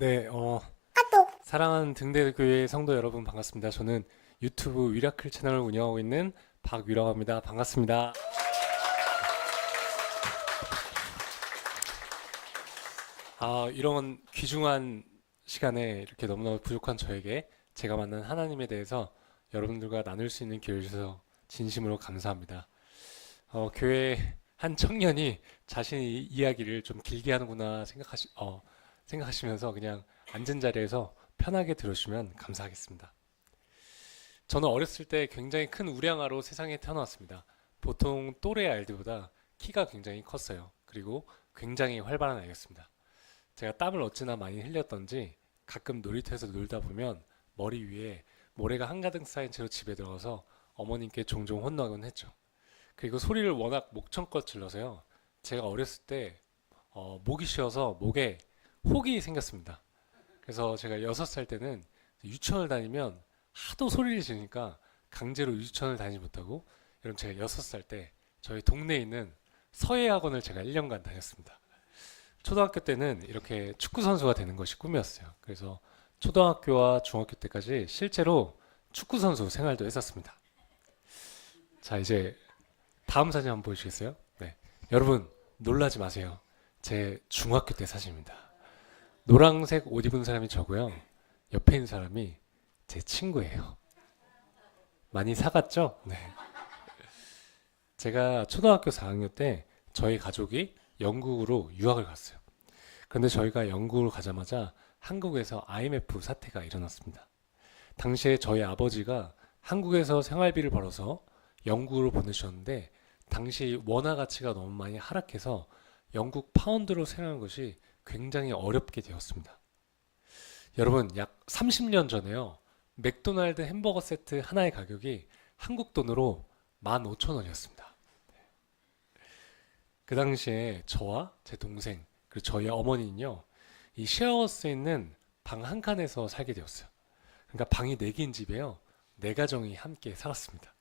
네, 사랑하는 등대교회 성도 여러분 반갑습니다. 저는 유튜브 위라클 채널을 운영하고 있는 박위라고 합니다. 반갑습니다. 이런 귀중한 시간에 이렇게 너무너무 부족한 저에게 제가 만난 하나님에 대해서 여러분들과 나눌 수 있는 기회를 주셔서 진심으로 감사합니다. 교회 한 청년이 자신의 이야기를 좀 길게 하는구나 생각하시면서 그냥 앉은 자리에서 편하게 들으시면 감사하겠습니다. 저는 어렸을 때 굉장히 큰 우량아로 세상에 태어났습니다. 보통 또래 아이들보다 키가 굉장히 컸어요. 그리고 굉장히 활발한 아이였습니다. 제가 땀을 어찌나 많이 흘렸던지 가끔 놀이터에서 놀다 보면 머리 위에 모래가 한가득 쌓인 채로 집에 들어가서 어머님께 종종 혼나곤 했죠. 그리고 소리를 워낙 목청껏 질러서요. 제가 어렸을 때 목이 쉬어서 목에 혹이 생겼습니다. 그래서 제가 6살 때는 유치원을 다니면 하도 소리를 지르니까 강제로 유치원을 다니지 못하고, 여러분, 제가 6살 때 저희 동네에 있는 서예학원을 제가 1년간 다녔습니다. 초등학교 때는 이렇게 축구 선수가 되는 것이 꿈이었어요. 그래서 초등학교와 중학교 때까지 실제로 축구 선수 생활도 했었습니다. 자, 이제 다음 사진 한번 보여주시겠어요? 네. 여러분, 놀라지 마세요. 제 중학교 때 사진입니다. 노란색 옷 입은 사람이 저고요. 옆에 있는 사람이 제 친구예요. 많이 사갔죠? 네. 제가 초등학교 4학년 때 저희 가족이 영국으로 유학을 갔어요. 그런데 저희가 영국을 가자마자 한국에서 IMF 사태가 일어났습니다. 당시에 저희 아버지가 한국에서 생활비를 벌어서 영국으로 보내셨는데, 당시 원화 가치가 너무 많이 하락해서 영국 파운드로 생활하는 것이 굉장히 어렵게 되었습니다. 여러분, 약 30년 전에요. 맥도날드 햄버거 세트 하나의 가격이 한국 돈으로 15,000원이었습니다. 그 당시에 저와 제 동생, 그리고 저희 어머니는요, 이 쉐어하우스에 있는 방 한 칸에서 살게 되었어요. 그러니까 방이 4개인 집에요. 4가정이 함께 살았습니다.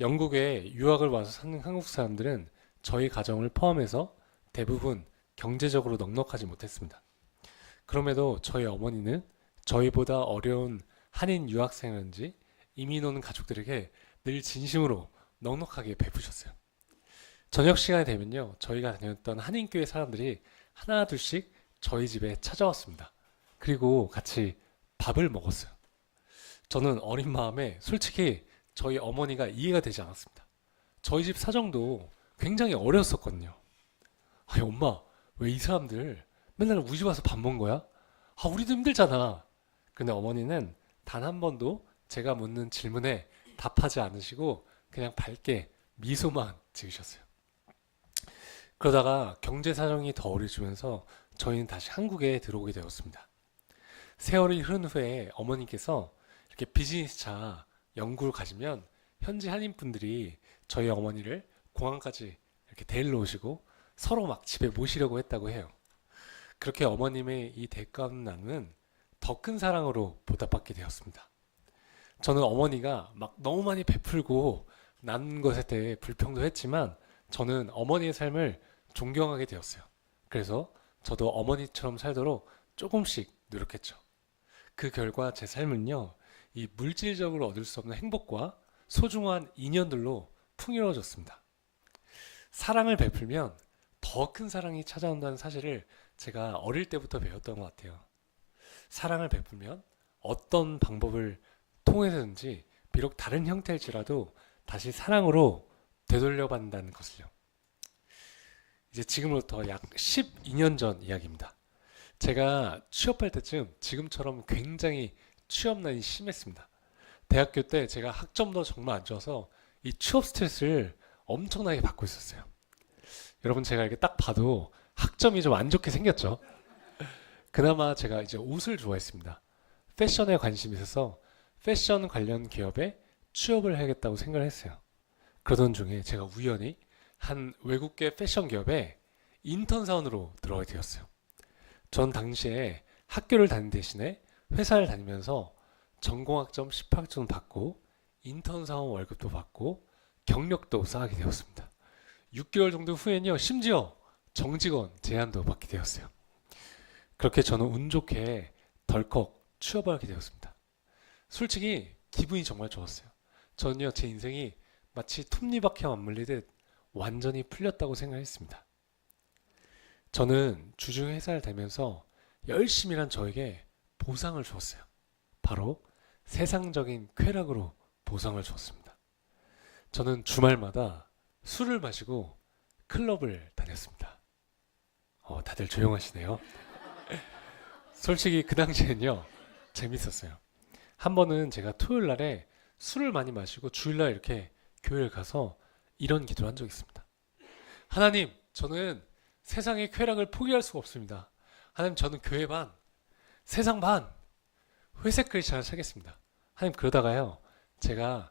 영국에 유학을 와서 사는 한국 사람들은 저희 가정을 포함해서 대부분 경제적으로 넉넉하지 못했습니다. 그럼에도 저희 어머니는 저희보다 어려운 한인 유학생인지 이민 온 가족들에게 늘 진심으로 넉넉하게 베푸셨어요. 저녁 시간이 되면요, 저희가 다녔던 한인교회 사람들이 하나 둘씩 저희 집에 찾아왔습니다. 그리고 같이 밥을 먹었어요. 저는 어린 마음에 솔직히 저희 어머니가 이해가 되지 않았습니다. 저희 집 사정도 굉장히 어려웠었거든요. 아니, 엄마, 왜 이 사람들 맨날 우리 집 와서 밥 먹은 거야? 우리도 힘들잖아. 근데 어머니는 단 한 번도 제가 묻는 질문에 답하지 않으시고 그냥 밝게 미소만 지으셨어요. 그러다가 경제 사정이 더 어려지면서 저희는 다시 한국에 들어오게 되었습니다. 세월이 흐른 후에 어머니께서 이렇게 비즈니스 차 영국을 가시면 현지 한인분들이 저희 어머니를 공항까지 이렇게 데리러 오시고 서로 막 집에 모시려고 했다고 해요. 그렇게 어머님의 이 대가없는 나눔은 더 큰 사랑으로 보답받게 되었습니다. 저는 어머니가 막 너무 많이 베풀고 나눈 것에 대해 불평도 했지만 저는 어머니의 삶을 존경하게 되었어요. 그래서 저도 어머니처럼 살도록 조금씩 노력했죠. 그 결과 제 삶은요, 이 물질적으로 얻을 수 없는 행복과 소중한 인연들로 풍요로워졌습니다. 사랑을 베풀면 더 큰 사랑이 찾아온다는 사실을 제가 어릴 때부터 배웠던 것 같아요. 사랑을 베풀면 어떤 방법을 통해서든지 비록 다른 형태일지라도 다시 사랑으로 되돌려받는다는 것을요. 이제 지금부터 약 12년 전 이야기입니다. 제가 취업할 때쯤 지금처럼 굉장히 취업난이 심했습니다. 대학교 때 제가 학점도 정말 안 좋아서 이 취업 스트레스를 엄청나게 받고 있었어요. 여러분, 제가 이렇게 딱 봐도 학점이 좀 안 좋게 생겼죠. 그나마 제가 이제 옷을 좋아했습니다. 패션에 관심이 있어서 패션 관련 기업에 취업을 해야겠다고 생각을 했어요. 그러던 중에 제가 우연히 한 외국계 패션 기업에 인턴 사원으로 들어가게 되었어요. 전 당시에 학교를 다닌 대신에 회사를 다니면서 전공학점 10학점 받고 인턴 사원 월급도 받고 경력도 쌓게 되었습니다. 6개월 정도 후에는요, 심지어 정직원 제안도 받게 되었어요. 그렇게 저는 운 좋게 덜컥 취업을 하게 되었습니다. 솔직히 기분이 정말 좋았어요. 저는요, 제 인생이 마치 톱니바퀴와 맞물리듯 완전히 풀렸다고 생각했습니다. 저는 주중 회사를 다니면서 열심히 일한 저에게 보상을 주었어요. 바로 세상적인 쾌락으로 보상을 주었습니다. 저는 주말마다 술을 마시고 클럽을 다녔습니다. 다들 조용하시네요. 솔직히 그 당시엔요, 재밌었어요. 한 번은 제가 토요일 날에 술을 많이 마시고 주일날 이렇게 교회를 가서 이런 기도를 한 적이 있습니다. 하나님, 저는 세상의 쾌락을 포기할 수가 없습니다. 하나님, 저는 교회 반, 세상 반, 회색 크리스찬을 차겠습니다. 하나님, 그러다가요, 제가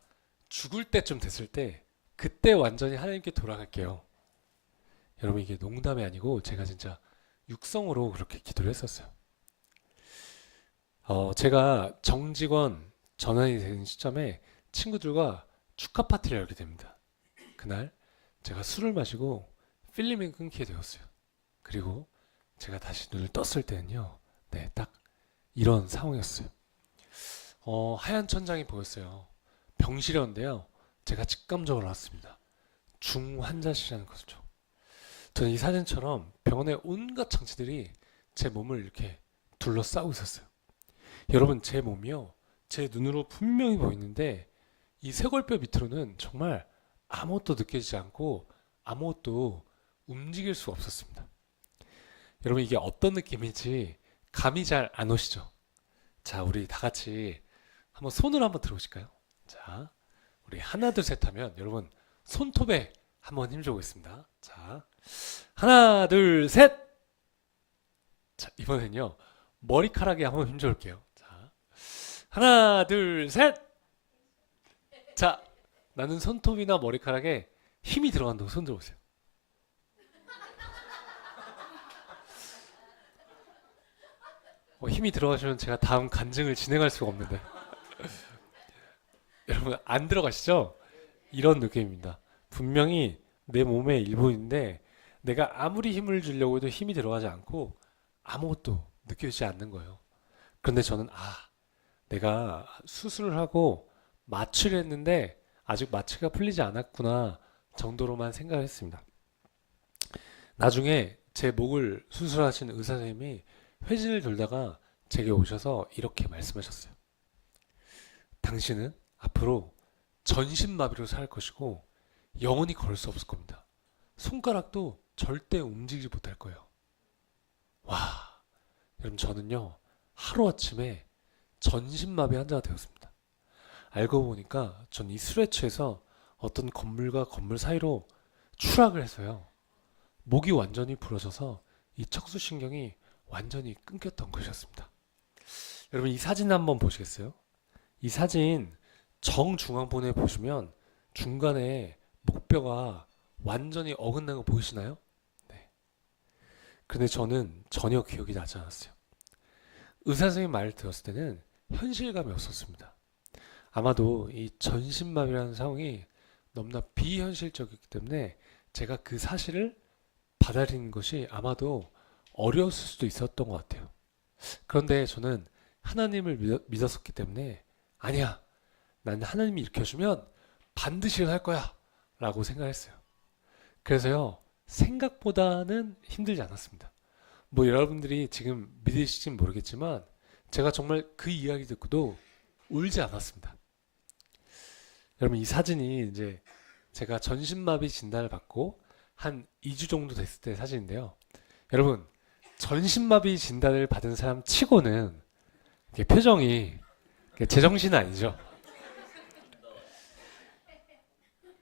죽을 때쯤 됐을 때 그때 완전히 하나님께 돌아갈게요. 여러분, 이게 농담이 아니고 제가 진짜 육성으로 그렇게 기도를 했었어요. 제가 정직원 전환이 되는 시점에 친구들과 축하 파티를 열게 됩니다. 그날 제가 술을 마시고 필름이 끊기게 되었어요. 그리고 제가 다시 눈을 떴을 때는요, 네, 딱 이런 상황이었어요. 하얀 천장이 보였어요. 병실이었는데요, 제가 직감적으로 알았습니다. 중환자실이라는 것이죠. 저는 이 사진처럼 병원의 온갖 장치들이 제 몸을 이렇게 둘러싸고 있었어요. 여러분, 제 몸이요, 제 눈으로 분명히 보이는데 이 쇄골뼈 밑으로는 정말 아무것도 느껴지지 않고 아무것도 움직일 수가 없었습니다. 여러분, 이게 어떤 느낌인지 감이 잘 안 오시죠? 자, 우리 다 같이 한번 손을 한번 들어보실까요? 자, 우리 하나 둘 셋 하면 여러분 손톱에 한번 힘줘 보겠습니다. 자, 하나 둘 셋. 자, 이번엔요, 머리카락에 한번 힘줘 볼게요. 자, 하나 둘 셋. 자, 나는 손톱이나 머리카락에 힘이 들어간다고 손 들어보세요. 힘이 들어가시면 제가 다음 간증을 진행할 수가 없는데. 여러분, 안 들어가시죠? 이런 느낌입니다. 분명히 내 몸의 일부인데 내가 아무리 힘을 주려고 해도 힘이 들어가지 않고 아무것도 느껴지지 않는 거예요. 그런데 저는 내가 수술을 하고 마취를 했는데 아직 마취가 풀리지 않았구나 정도로만 생각을 했습니다. 나중에 제 목을 수술하신 의사 선생님이 회진을 돌다가 제게 오셔서 이렇게 말씀하셨어요. 당신은 앞으로 전신마비로 살 것이고 영원히 걸을 수 없을 겁니다. 손가락도 절대 움직이지 못할 거예요. 와, 여러분, 저는요, 하루아침에 전신마비 환자가 되었습니다. 알고 보니까 전 이 술에 취해서 어떤 건물과 건물 사이로 추락을 해서요, 목이 완전히 부러져서 이 척수신경이 완전히 끊겼던 것이었습니다. 여러분, 이 사진 한번 보시겠어요? 이 사진 정중앙본에 보시면 중간에 목뼈가 완전히 어긋난 거 보이시나요? 네. 근데 저는 전혀 기억이 나지 않았어요. 의사 선생님 말을 들었을 때는 현실감이 없었습니다. 아마도 이 전신마비라는 상황이 너무나 비현실적이기 때문에 제가 그 사실을 받아들이는 것이 아마도 어려웠을 수도 있었던 것 같아요. 그런데 저는 하나님을 믿었었기 때문에 아니야, 나는 하나님이 일으켜주면 반드시 할 거야 라고 생각했어요. 그래서요, 생각보다는 힘들지 않았습니다. 뭐 여러분들이 지금 믿으실진 모르겠지만 제가 정말 그 이야기 듣고도 울지 않았습니다. 여러분, 이 사진이 이제 제가 전신마비 진단을 받고 한 2주 정도 됐을 때 사진인데요. 여러분, 전신마비 진단을 받은 사람 치고는 이게 표정이 제정신은 아니죠.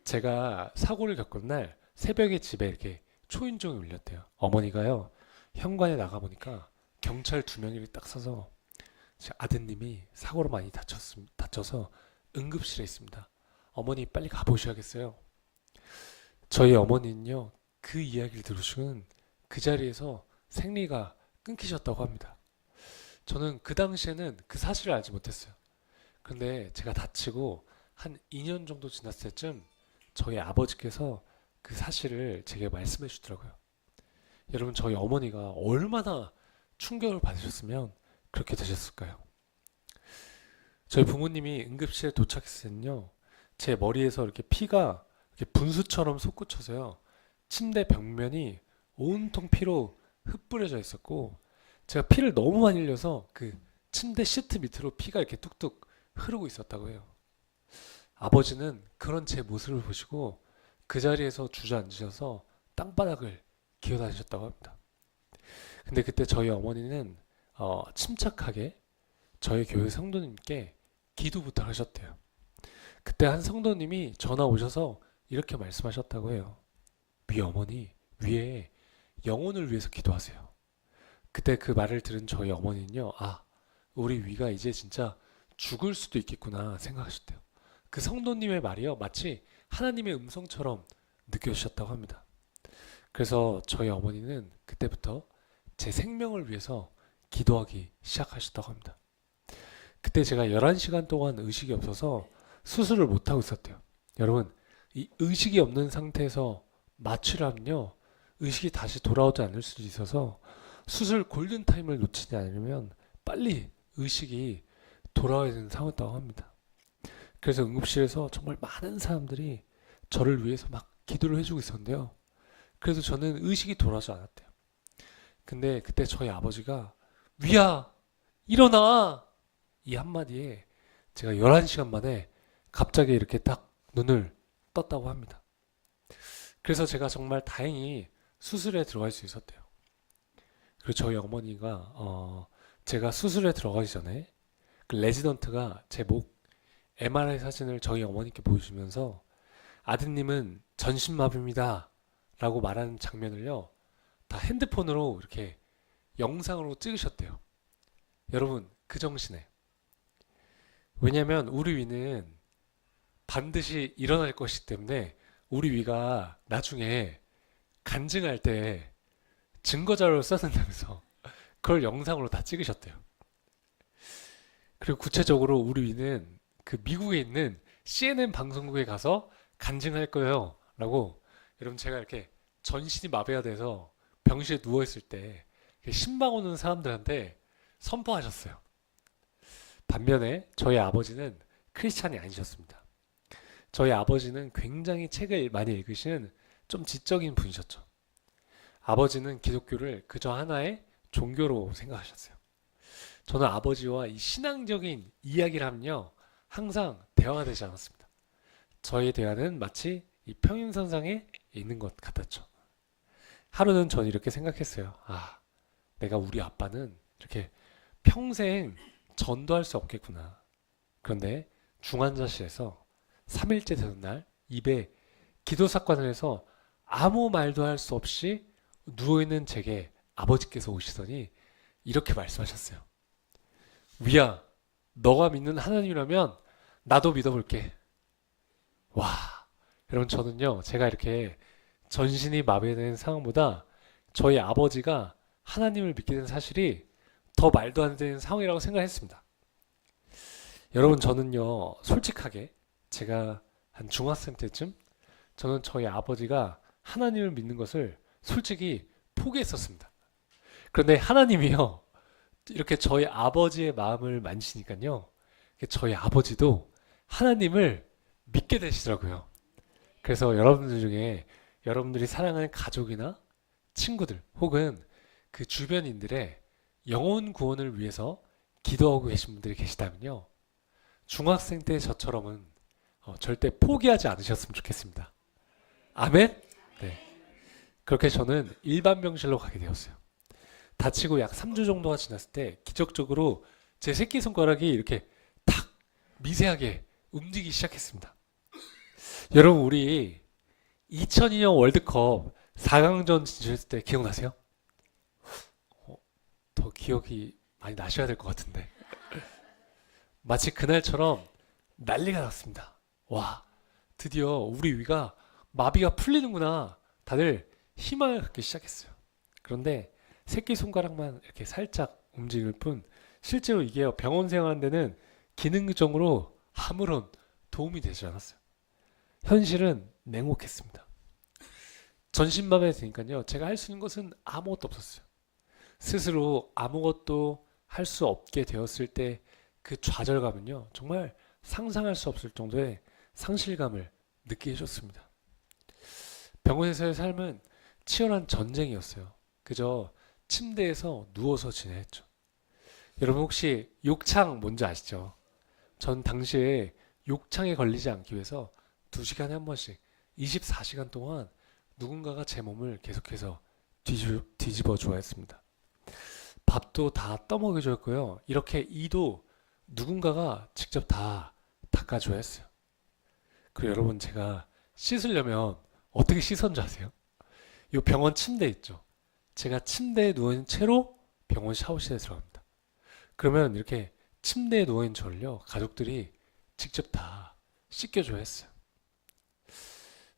제가 사고를 겪은 날 새벽에 집에 이렇게 초인종이 울렸대요. 어머니가요, 현관에 나가보니까 경찰 2명이 딱 서서 제 아드님이 사고로 많이 다쳐서 응급실에 있습니다. 어머니 빨리 가보셔야겠어요. 저희 어머니는요, 그 이야기를 들으시고는 그 자리에서 생리가 끊기셨다고 합니다. 저는 그 당시에는 그 사실을 알지 못했어요. 근데 제가 다치고 한 2년 정도 지났을 때쯤 저희 아버지께서 그 사실을 제게 말씀해 주더라고요. 여러분, 저희 어머니가 얼마나 충격을 받으셨으면 그렇게 되셨을까요? 저희 부모님이 응급실에 도착했을 때는요, 제 머리에서 이렇게 피가 이렇게 분수처럼 솟구쳐서요, 침대 벽면이 온통 피로 흩뿌려져 있었고, 제가 피를 너무 많이 흘려서 그 침대 시트 밑으로 피가 이렇게 뚝뚝 흐르고 있었다고 해요. 아버지는 그런 제 모습을 보시고 그 자리에서 주저앉으셔서 땅바닥을 기어다니셨다고 합니다. 근데 그때 저희 어머니는 침착하게 저희 교회 성도님께 기도 부탁하셨대요. 그때 한 성도님이 전화 오셔서 이렇게 말씀하셨다고 해요. 위 어머니, 위에 영혼을 위해서 기도하세요. 그때 그 말을 들은 저희 어머니는요, 아, 우리 위가 이제 진짜 죽을 수도 있겠구나 생각하셨대요. 그 성도님의 말이요, 마치 하나님의 음성처럼 느껴지셨다고 합니다. 그래서 저희 어머니는 그때부터 제 생명을 위해서 기도하기 시작하셨다고 합니다. 그때 제가 11시간 동안 의식이 없어서 수술을 못하고 있었대요. 여러분, 이 의식이 없는 상태에서 마취를 하면요, 의식이 다시 돌아오지 않을 수도 있어서 수술 골든타임을 놓치지 않으면 빨리 의식이 돌아와야 되는 상황이었다고 합니다. 그래서 응급실에서 정말 많은 사람들이 저를 위해서 막 기도를 해주고 있었는데요. 그래서 저는 의식이 돌아오지 않았대요. 근데 그때 저희 아버지가 위야 일어나 이 한마디에 제가 11시간 만에 갑자기 이렇게 딱 눈을 떴다고 합니다. 그래서 제가 정말 다행히 수술에 들어갈 수 있었대요. 그리고 저희 어머니가 제가 수술에 들어가기 전에 그 레지던트가 제 목 MRI 사진을 저희 어머니께 보여주면서 아드님은 전신마비입니다 라고 말하는 장면을요, 다 핸드폰으로 이렇게 영상으로 찍으셨대요. 여러분, 그 정신에. 왜냐면 우리 위는 반드시 일어날 것이기 때문에 우리 위가 나중에 간증할 때 증거자료를 써낸다면서 그걸 영상으로 다 찍으셨대요. 그리고 구체적으로 우리 위는 그 미국에 있는 CNN 방송국에 가서 간증할 거예요 라고, 여러분 제가 이렇게 전신이 마비가 돼서 병실에 누워있을 때 신방 오는 사람들한테 선포하셨어요. 반면에 저희 아버지는 크리스찬이 아니셨습니다. 저희 아버지는 굉장히 책을 많이 읽으시는 좀 지적인 분이셨죠. 아버지는 기독교를 그저 하나의 종교로 생각하셨어요. 저는 아버지와 이 신앙적인 이야기를 하면요, 항상 대화가 되지 않았습니다. 저희 대화는 마치 이 평행선상에 있는 것 같았죠. 하루는 전 이렇게 생각했어요. 아, 내가 우리 아빠는 이렇게 평생 전도할 수 없겠구나. 그런데 중환자실에서 3일째 되는 날 입에 기도사건을 해서 아무 말도 할 수 없이 누워있는 제게 아버지께서 오시더니 이렇게 말씀하셨어요. 위야, 너가 믿는 하나님이라면 나도 믿어볼게. 와, 여러분 저는요, 제가 이렇게 전신이 마비된 상황보다 저희 아버지가 하나님을 믿게 된 사실이 더 말도 안 되는 상황이라고 생각했습니다. 여러분 저는요, 솔직하게 제가 한 중학생 때쯤 저는 저희 아버지가 하나님을 믿는 것을 솔직히 포기했었습니다. 그런데 하나님이요, 이렇게 저희 아버지의 마음을 만지니까요, 저희 아버지도 하나님을 믿게 되시더라고요. 그래서 여러분들 중에 여러분들이 사랑하는 가족이나 친구들 혹은 그 주변인들의 영혼 구원을 위해서 기도하고 계신 분들이 계시다면요, 중학생 때 저처럼은 절대 포기하지 않으셨으면 좋겠습니다. 아멘? 네. 그렇게 저는 일반 병실로 가게 되었어요. 다치고 약 3주 정도가 지났을 때 기적적으로 제 새끼손가락이 이렇게 탁 미세하게 움직이기 시작했습니다. 여러분 우리 2002년 월드컵 4강전 진출했을 때 기억나세요? 더 기억이 많이 나셔야 될 것 같은데 마치 그날처럼 난리가 났습니다. 와, 드디어 우리 위가 마비가 풀리는구나. 다들 희망을 갖기 시작했어요. 그런데 새끼손가락만 이렇게 살짝 움직일 뿐 실제로 이게 병원 생활하는 데는 기능적으로 아무런 도움이 되지 않았어요. 현실은 냉혹했습니다. 전신마비가 되니까요, 제가 할 수 있는 것은 아무것도 없었어요. 스스로 아무것도 할 수 없게 되었을 때 그 좌절감은요, 정말 상상할 수 없을 정도의 상실감을 느끼게 해줬습니다. 병원에서의 삶은 치열한 전쟁이었어요. 그저 침대에서 누워서 지냈죠. 여러분 혹시 욕창 뭔지 아시죠? 전 당시에 욕창에 걸리지 않기 위해서 2시간에 한 번씩 24시간 동안 누군가가 제 몸을 계속해서 뒤집어 주어야 했습니다. 밥도 다 떠먹여 줬고요. 이렇게 이도 누군가가 직접 다 닦아줘야 했어요. 그리고 여러분 제가 씻으려면 어떻게 씻었는지 아세요? 이 병원 침대 있죠. 제가 침대에 누워있는 채로 병원 샤워실에 들어갑니다. 그러면 이렇게 침대에 누워있는 저를요, 가족들이 직접 다 씻겨줘야 했어요.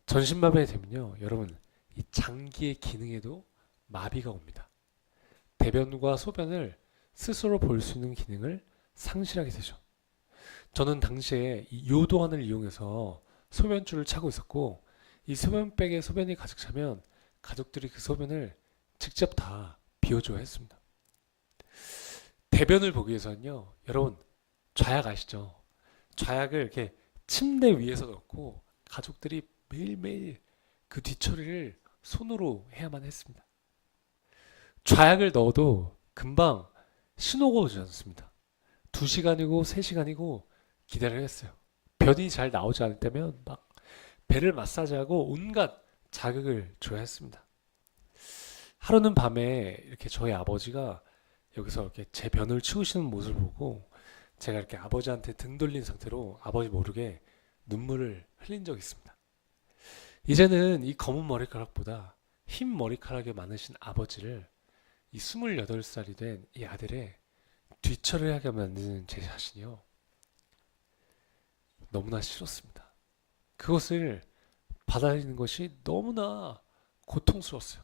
전신마비가 되면요, 여러분, 이 장기의 기능에도 마비가 옵니다. 대변과 소변을 스스로 볼 수 있는 기능을 상실하게 되죠. 저는 당시에 이 요도안을 이용해서 소변줄을 차고 있었고, 이 소변백에 소변이 가득 차면 가족들이 그 소변을 직접 다 비워줘야 했습니다. 대변을 보기 위해서는요, 여러분, 좌약 아시죠? 좌약을 이렇게 침대 위에서 넣고 가족들이 매일매일 그 뒤처리를 손으로 해야만 했습니다. 좌약을 넣어도 금방 신호가 오지 않습니다. 2시간이고 3시간이고 기다려야 했어요. 변이 잘 나오지 않을 때면 막 배를 마사지하고 온갖 자극을 줘야 했습니다. 하루는 밤에 이렇게 저희 아버지가 여기서 이렇게 제 변을 치우시는 모습을 보고 제가 이렇게 아버지한테 등 돌린 상태로 아버지 모르게 눈물을 흘린 적이 있습니다. 이제는 이 검은 머리카락보다 흰 머리카락이 많으신 아버지를 이 28살이 된 이 아들의 뒤처리를 하게 만드는 제 자신이요. 너무나 싫었습니다. 그것을 받아들이는 것이 너무나 고통스러웠어요.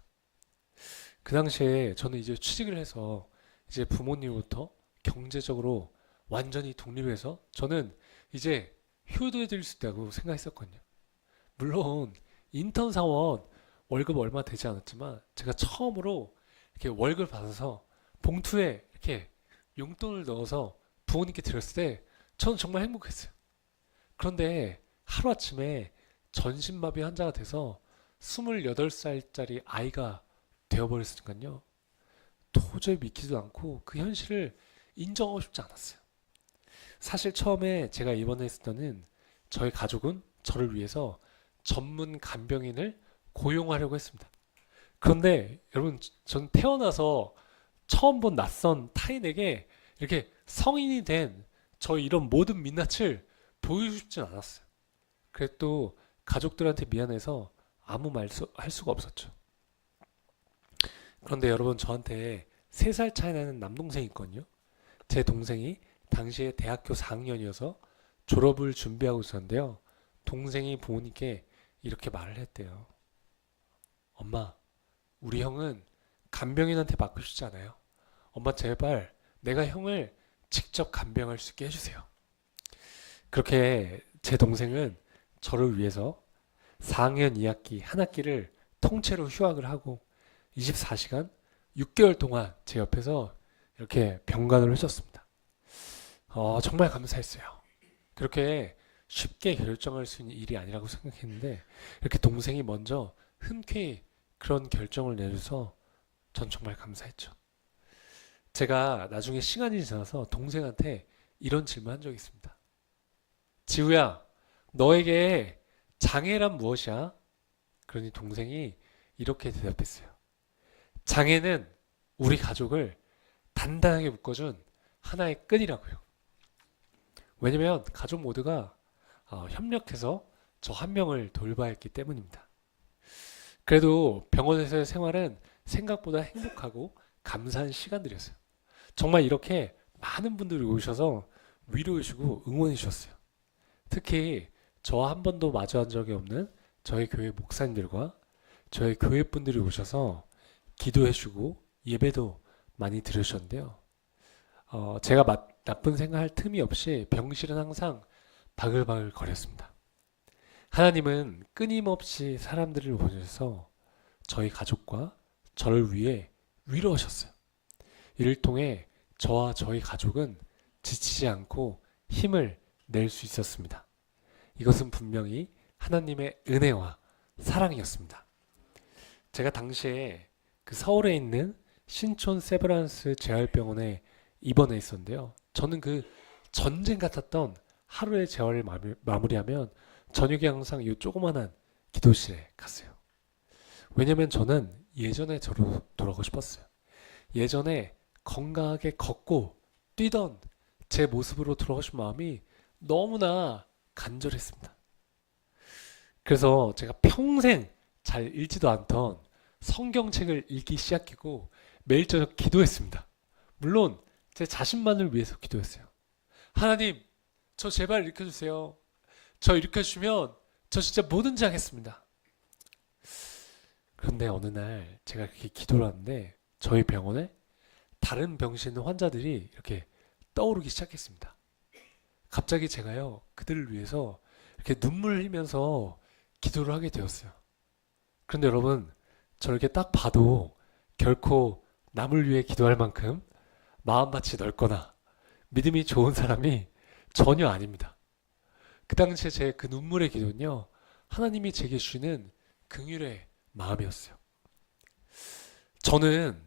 그 당시에 저는 이제 취직을 해서 이제 부모님부터 경제적으로 완전히 독립해서 저는 이제 효도해드릴 수 있다고 생각했었거든요. 물론 인턴 사원 월급 얼마 되지 않았지만 제가 처음으로 이렇게 월급을 받아서 봉투에 이렇게 용돈을 넣어서 부모님께 드렸을 때 저는 정말 행복했어요. 그런데 하루아침에 전신마비 환자가 돼서 28살짜리 아이가 되어버렸으니까요. 도저히 믿기지도 않고 그 현실을 인정하고 싶지 않았어요. 사실 처음에 제가 입원했을 때는 저희 가족은 저를 위해서 전문 간병인을 고용하려고 했습니다. 그런데 여러분, 전 태어나서 처음 본 낯선 타인에게 이렇게 성인이 된 저 이런 모든 민낯을 보여주고 싶진 않았어요. 그래도 가족들한테 미안해서 아무 말 할 수가 없었죠. 그런데 여러분, 저한테 3살 차이 나는 남동생이 있거든요. 제 동생이 당시에 대학교 4학년이어서 졸업을 준비하고 있었는데요. 동생이 부모님께 이렇게 말을 했대요. 엄마, 우리 형은 간병인한테 맡고 싶지 않아요. 엄마 제발 내가 형을 직접 간병할 수 있게 해주세요. 그렇게 제 동생은 저를 위해서 4학년 2학기 한 학기를 통째로 휴학을 하고 24시간 6개월 동안 제 옆에서 이렇게 병간호를 해줬습니다. 정말 감사했어요. 그렇게 쉽게 결정할 수 있는 일이 아니라고 생각했는데 이렇게 동생이 먼저 흔쾌히 그런 결정을 내줘서 전 정말 감사했죠. 제가 나중에 시간이 지나서 동생한테 이런 질문 한 적이 있습니다. 지우야, 너에게 장애란 무엇이야? 그러니 동생이 이렇게 대답했어요. 장애는 우리 가족을 단단하게 묶어준 하나의 끈이라고요. 왜냐면 가족 모두가 협력해서 저 한 명을 돌봐야 했기 때문입니다. 그래도 병원에서의 생활은 생각보다 행복하고 감사한 시간들이었어요. 정말 이렇게 많은 분들이 오셔서 위로해 주고 응원해 주셨어요. 특히 저와 한 번도 마주한 적이 없는 저희 교회 목사님들과 저희 교회 분들이 오셔서 기도해 주고 예배도 많이 들으셨는데요. 제가 나쁜 생각할 틈이 없이 병실은 항상 바글바글 거렸습니다. 하나님은 끊임없이 사람들을 보내셔서 저희 가족과 저를 위해 위로하셨어요. 이를 통해 저와 저희 가족은 지치지 않고 힘을 낼 수 있었습니다. 이것은 분명히 하나님의 은혜와 사랑이었습니다. 제가 당시에 그 서울에 있는 신촌 세브란스 재활병원에 입원해 있었는데요. 저는 그 전쟁 같았던 하루의 재활을 마무리하면 저녁에 항상 이 조그만한 기도실에 갔어요. 왜냐면 저는 예전에 저로 돌아가고 싶었어요. 예전에 건강하게 걷고 뛰던 제 모습으로 돌아가고 싶은 마음이 너무나 간절했습니다. 그래서 제가 평생 잘 읽지도 않던 성경책을 읽기 시작했고 매일 저녁 기도했습니다. 물론 제 자신만을 위해서 기도했어요. 하나님, 저 제발 일으켜주세요. 저 일으켜주시면 저 진짜 뭐든지 하겠습니다. 그런데 어느 날 제가 그렇게 기도를 하는데 저희 병원에 다른 병실 있는 환자들이 이렇게 떠오르기 시작했습니다. 갑자기 제가요, 그들을 위해서 이렇게 눈물을 흘리면서 기도를 하게 되었어요. 그런데 여러분, 저렇게 딱 봐도 결코 남을 위해 기도할 만큼 마음밭이 넓거나 믿음이 좋은 사람이 전혀 아닙니다. 그 당시에 제 그 눈물의 기도는요, 하나님이 제게 주시는 긍휼의 마음이었어요. 저는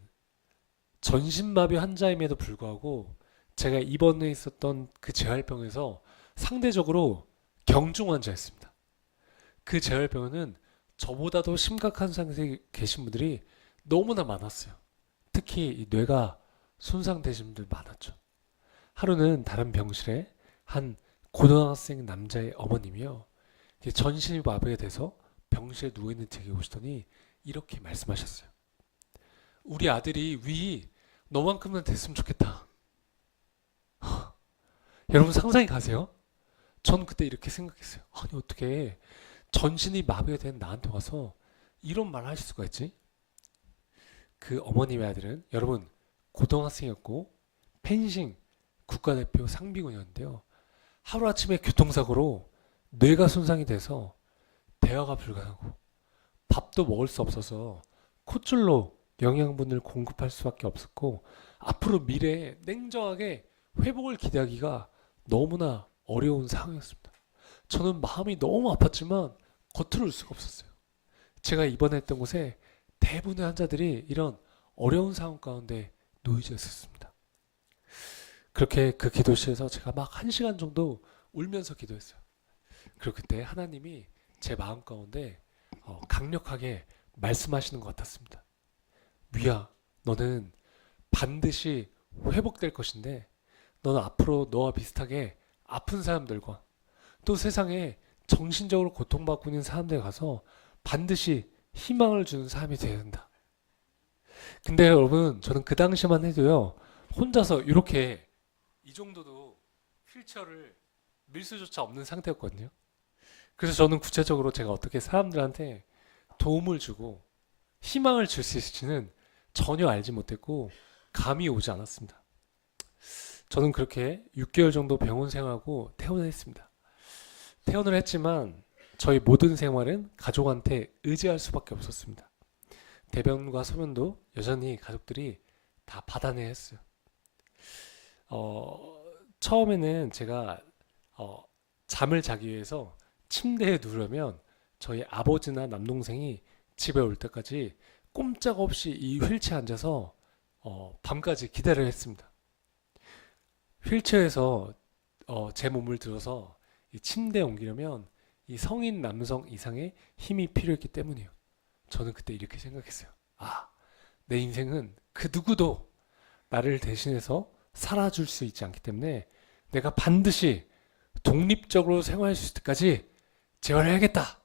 전신마비 환자임에도 불구하고 제가 입원해 있었던 그 재활병에서 상대적으로 경중 환자였습니다. 그 재활병원은 저보다도 심각한 상태에 계신 분들이 너무나 많았어요. 특히 이 뇌가 손상되신 분들 많았죠. 하루는 다른 병실에 한 고등학생 남자의 어머님이요, 전신이 마비가 돼서 병실에 누워있는 제게 오시더니 이렇게 말씀하셨어요. 우리 아들이 위 너만큼은 됐으면 좋겠다. 여러분 상상이 가세요? 전 그때 이렇게 생각했어요. 아니 어떻게 전신이 마비가 된 나한테 와서 이런 말을 하실 수가 있지? 그 어머님의 아들은 여러분 고등학생이었고 펜싱 국가대표 상비군이었는데요. 하루아침에 교통사고로 뇌가 손상이 돼서 대화가 불가능하고 밥도 먹을 수 없어서 콧줄로 영양분을 공급할 수밖에 없었고 앞으로 미래에 냉정하게 회복을 기대하기가 너무나 어려운 상황이었습니다. 저는 마음이 너무 아팠지만 겉으로 울 수가 없었어요. 제가 입원했던 곳에 대부분의 환자들이 이런 어려운 상황 가운데 놓여져 있었습니다. 그렇게 그 기도실에서 제가 막 1시간 정도 울면서 기도했어요. 그리고 그때 하나님이 제 마음 가운데 강력하게 말씀하시는 것 같았습니다. 위야, 너는 반드시 회복될 것인데 너는 앞으로 너와 비슷하게 아픈 사람들과 또 세상에 정신적으로 고통받고 있는 사람들에 가서 반드시 희망을 주는 사람이 되어야 된다. 근데 여러분, 저는 그 당시만 해도요, 혼자서 이렇게 이 정도도 휠체어를 밀 수조차 없는 상태였거든요. 그래서 저는 구체적으로 제가 어떻게 사람들한테 도움을 주고 희망을 줄 수 있을지는 전혀 알지 못했고 감이 오지 않았습니다. 저는 그렇게 6개월 정도 병원 생활하고 퇴원을 했습니다. 퇴원을 했지만 저희 모든 생활은 가족한테 의지할 수밖에 없었습니다. 대변과 소변도 여전히 가족들이 다 받아내야 했어요. 처음에는 제가 잠을 자기 위해서 침대에 누우려면 저희 아버지나 남동생이 집에 올 때까지 꼼짝없이 이 휠체어에 앉아서 밤까지 기다려야 했습니다. 휠체어에서 제 몸을 들어서 이 침대에 옮기려면 이 성인 남성 이상의 힘이 필요했기 때문이에요. 저는 그때 이렇게 생각했어요. 아, 내 인생은 그 누구도 나를 대신해서 살아줄 수 있지 않기 때문에 내가 반드시 독립적으로 생활할 수 있을 때까지 재활해야겠다.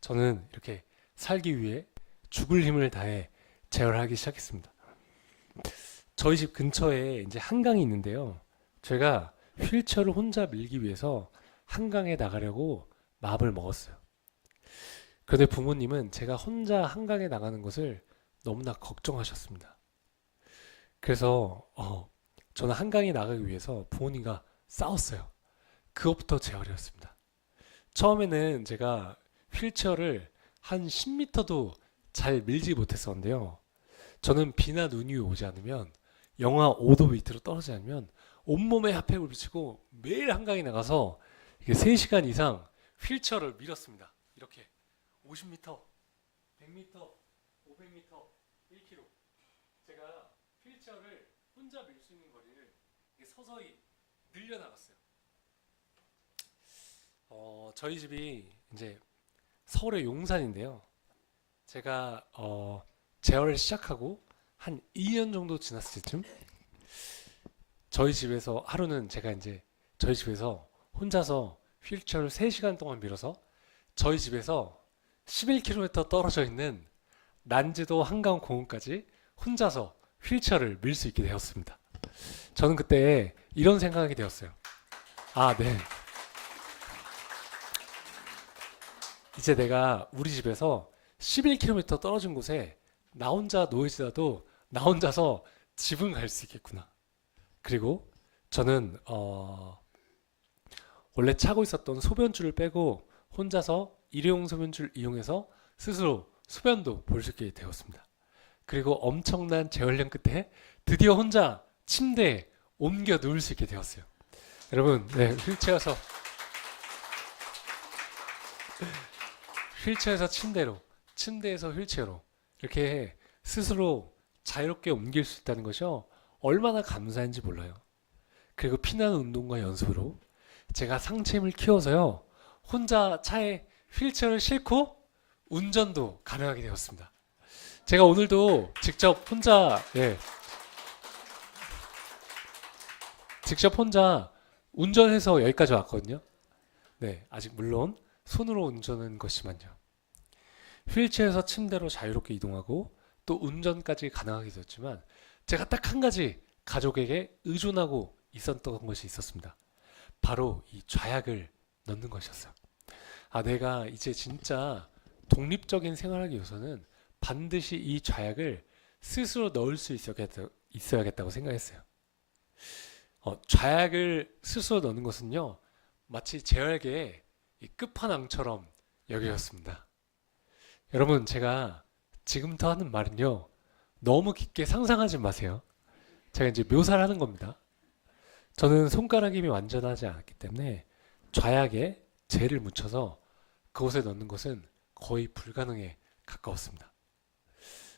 저는 이렇게 살기 위해 죽을 힘을 다해 재활하기 시작했습니다. 저희 집 근처에 이제 한강이 있는데요. 제가 휠체어를 혼자 밀기 위해서 한강에 나가려고 마음을 먹었어요. 그런데 부모님은 제가 혼자 한강에 나가는 것을 너무나 걱정하셨습니다. 그래서 저는 한강에 나가기 위해서 부모님과 싸웠어요. 그것부터 재활이었습니다. 처음에는 제가 휠체어를 한 10m도 잘 밀지 못했었는데요. 저는 비나 눈이 오지 않으면 영하 5도 밑으로 떨어지지 않으면 온몸에 핫팩을 붙이고 매일 한강에 나가서 이게 3시간 이상 휠체어를 밀었습니다. 이렇게 50m, 100m, 500m, 1km. 제가 휠체어를 혼자 밀 수 있는 거리를 서서히 늘려나갔어요. 저희 집이 이제 서울의 용산인데요. 제가 재활을 시작하고 한 2년 정도 지났을 때쯤 저희 집에서 하루는 제가 이제 저희 집에서 혼자서 휠체어를 3시간 동안 밀어서 저희 집에서 11km 떨어져 있는 난지도 한강공원까지 혼자서 휠체어를 밀 수 있게 되었습니다. 저는 그때 이런 생각이 되었어요. 아, 네. 이제 내가 우리 집에서 11km 떨어진 곳에 나 혼자 누워있어도 나 혼자서 집은 갈 수 있겠구나. 그리고 저는 원래 차고 있었던 소변줄을 빼고 혼자서 일회용 소변줄 이용해서 스스로 소변도 볼 수 있게 되었습니다. 그리고 엄청난 재활련 끝에 드디어 혼자 침대에 옮겨 누울 수 있게 되었어요. 여러분, 네, 휠체어에서 침대로, 침대에서 휠체어로 이렇게 스스로 자유롭게 옮길 수 있다는 것이요. 얼마나 감사한지 몰라요. 그리고 피나는 운동과 연습으로 제가 상체 힘을 키워서요. 혼자 차에 휠체어를 싣고 운전도 가능하게 되었습니다. 제가 오늘도 직접 혼자 운전해서 여기까지 왔거든요. 네, 아직 물론 손으로 운전은 것이만요. 휠체어에서 침대로 자유롭게 이동하고 또 운전까지 가능하게 되었지만 제가 딱 한 가지 가족에게 의존하고 있었던 것이 있었습니다. 바로 이 좌약을 넣는 것이었어요. 아, 내가 이제 진짜 독립적인 생활하기 위해서는 반드시 이 좌약을 스스로 넣을 수 있어야겠다고 생각했어요. 좌약을 스스로 넣는 것은요, 마치 재활계의 이 끝판왕처럼 여겨졌습니다. 여러분, 제가 지금부터 하는 말은요, 너무 깊게 상상하지 마세요. 제가 이제 묘사를 하는 겁니다. 저는 손가락 힘이 완전하지 않았기 때문에 좌약에 젤을 묻혀서 그곳에 넣는 것은 거의 불가능에 가까웠습니다.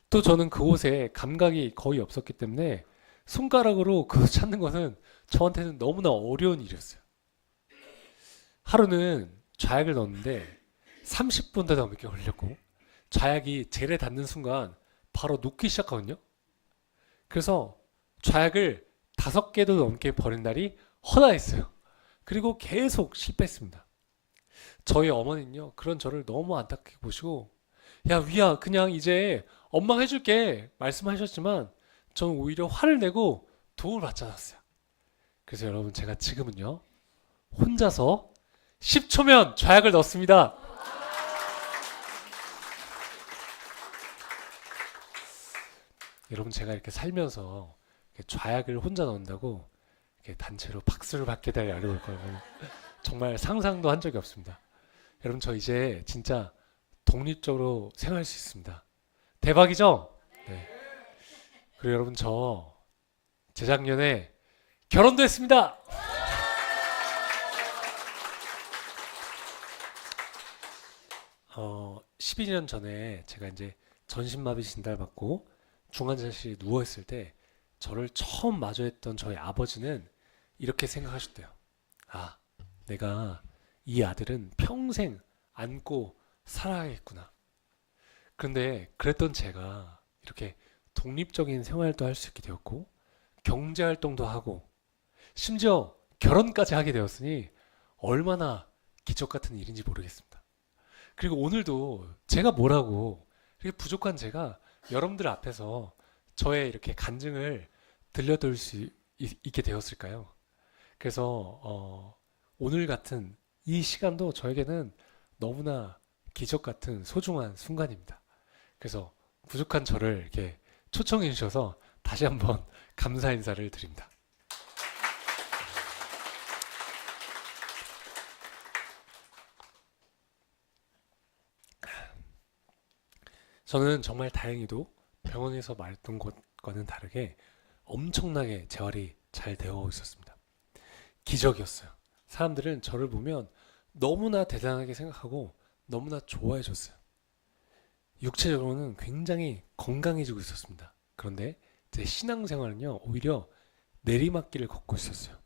또 저는 그곳에 감각이 거의 없었기 때문에 손가락으로 그거 찾는 것은 저한테는 너무나 어려운 일이었어요. 하루는 좌약을 넣었는데 30분도 넘게 걸렸고 좌약이 젤에 닿는 순간 바로 녹기 시작하거든요. 그래서 좌약을 5개도 넘게 버린 날이 허다했어요. 그리고 계속 실패했습니다. 저희 어머니는요, 그런 저를 너무 안타깝게 보시고, 야, 위야, 그냥 이제 엄마가 해줄게 말씀하셨지만, 저는 오히려 화를 내고 도움을 받지 않았어요. 그래서 여러분, 제가 지금은요, 혼자서 10초면 좌약을 넣습니다. 여러분, 제가 이렇게 살면서 이렇게 좌약을 혼자 넣는다고 이렇게 단체로 박수를 받게 될 날이 거예요. 정말 상상도 한 적이 없습니다. 여러분, 저 이제 진짜 독립적으로 생활할 수 있습니다. 대박이죠? 네. 그리고 여러분, 저 재작년에 결혼도 했습니다. 12년 전에 제가 이제 전신마비 진단받고 중환자실에 누워있을 때 저를 처음 마주했던 저희 아버지는 이렇게 생각하셨대요. 아, 내가 이 아들은 평생 안고 살아야겠구나. 그런데 그랬던 제가 이렇게 독립적인 생활도 할 수 있게 되었고 경제활동도 하고 심지어 결혼까지 하게 되었으니 얼마나 기적 같은 일인지 모르겠습니다. 그리고 오늘도 제가 뭐라고 이렇게 부족한 제가 여러분들 앞에서 저의 이렇게 간증을 들려드릴 수 있게 되었을까요? 그래서 오늘 같은 이 시간도 저에게는 너무나 기적 같은 소중한 순간입니다. 그래서 부족한 저를 이렇게 초청해 주셔서 다시 한번 감사 인사를 드립니다. 저는 정말 다행히도 병원에서 말했던 것과는 다르게 엄청나게 재활이 잘 되어 있었습니다. 기적이었어요. 사람들은 저를 보면 너무나 대단하게 생각하고 너무나 좋아해 줬어요. 육체적으로는 굉장히 건강해지고 있었습니다. 그런데 제 신앙생활은요, 오히려 내리막길을 걷고 있었어요.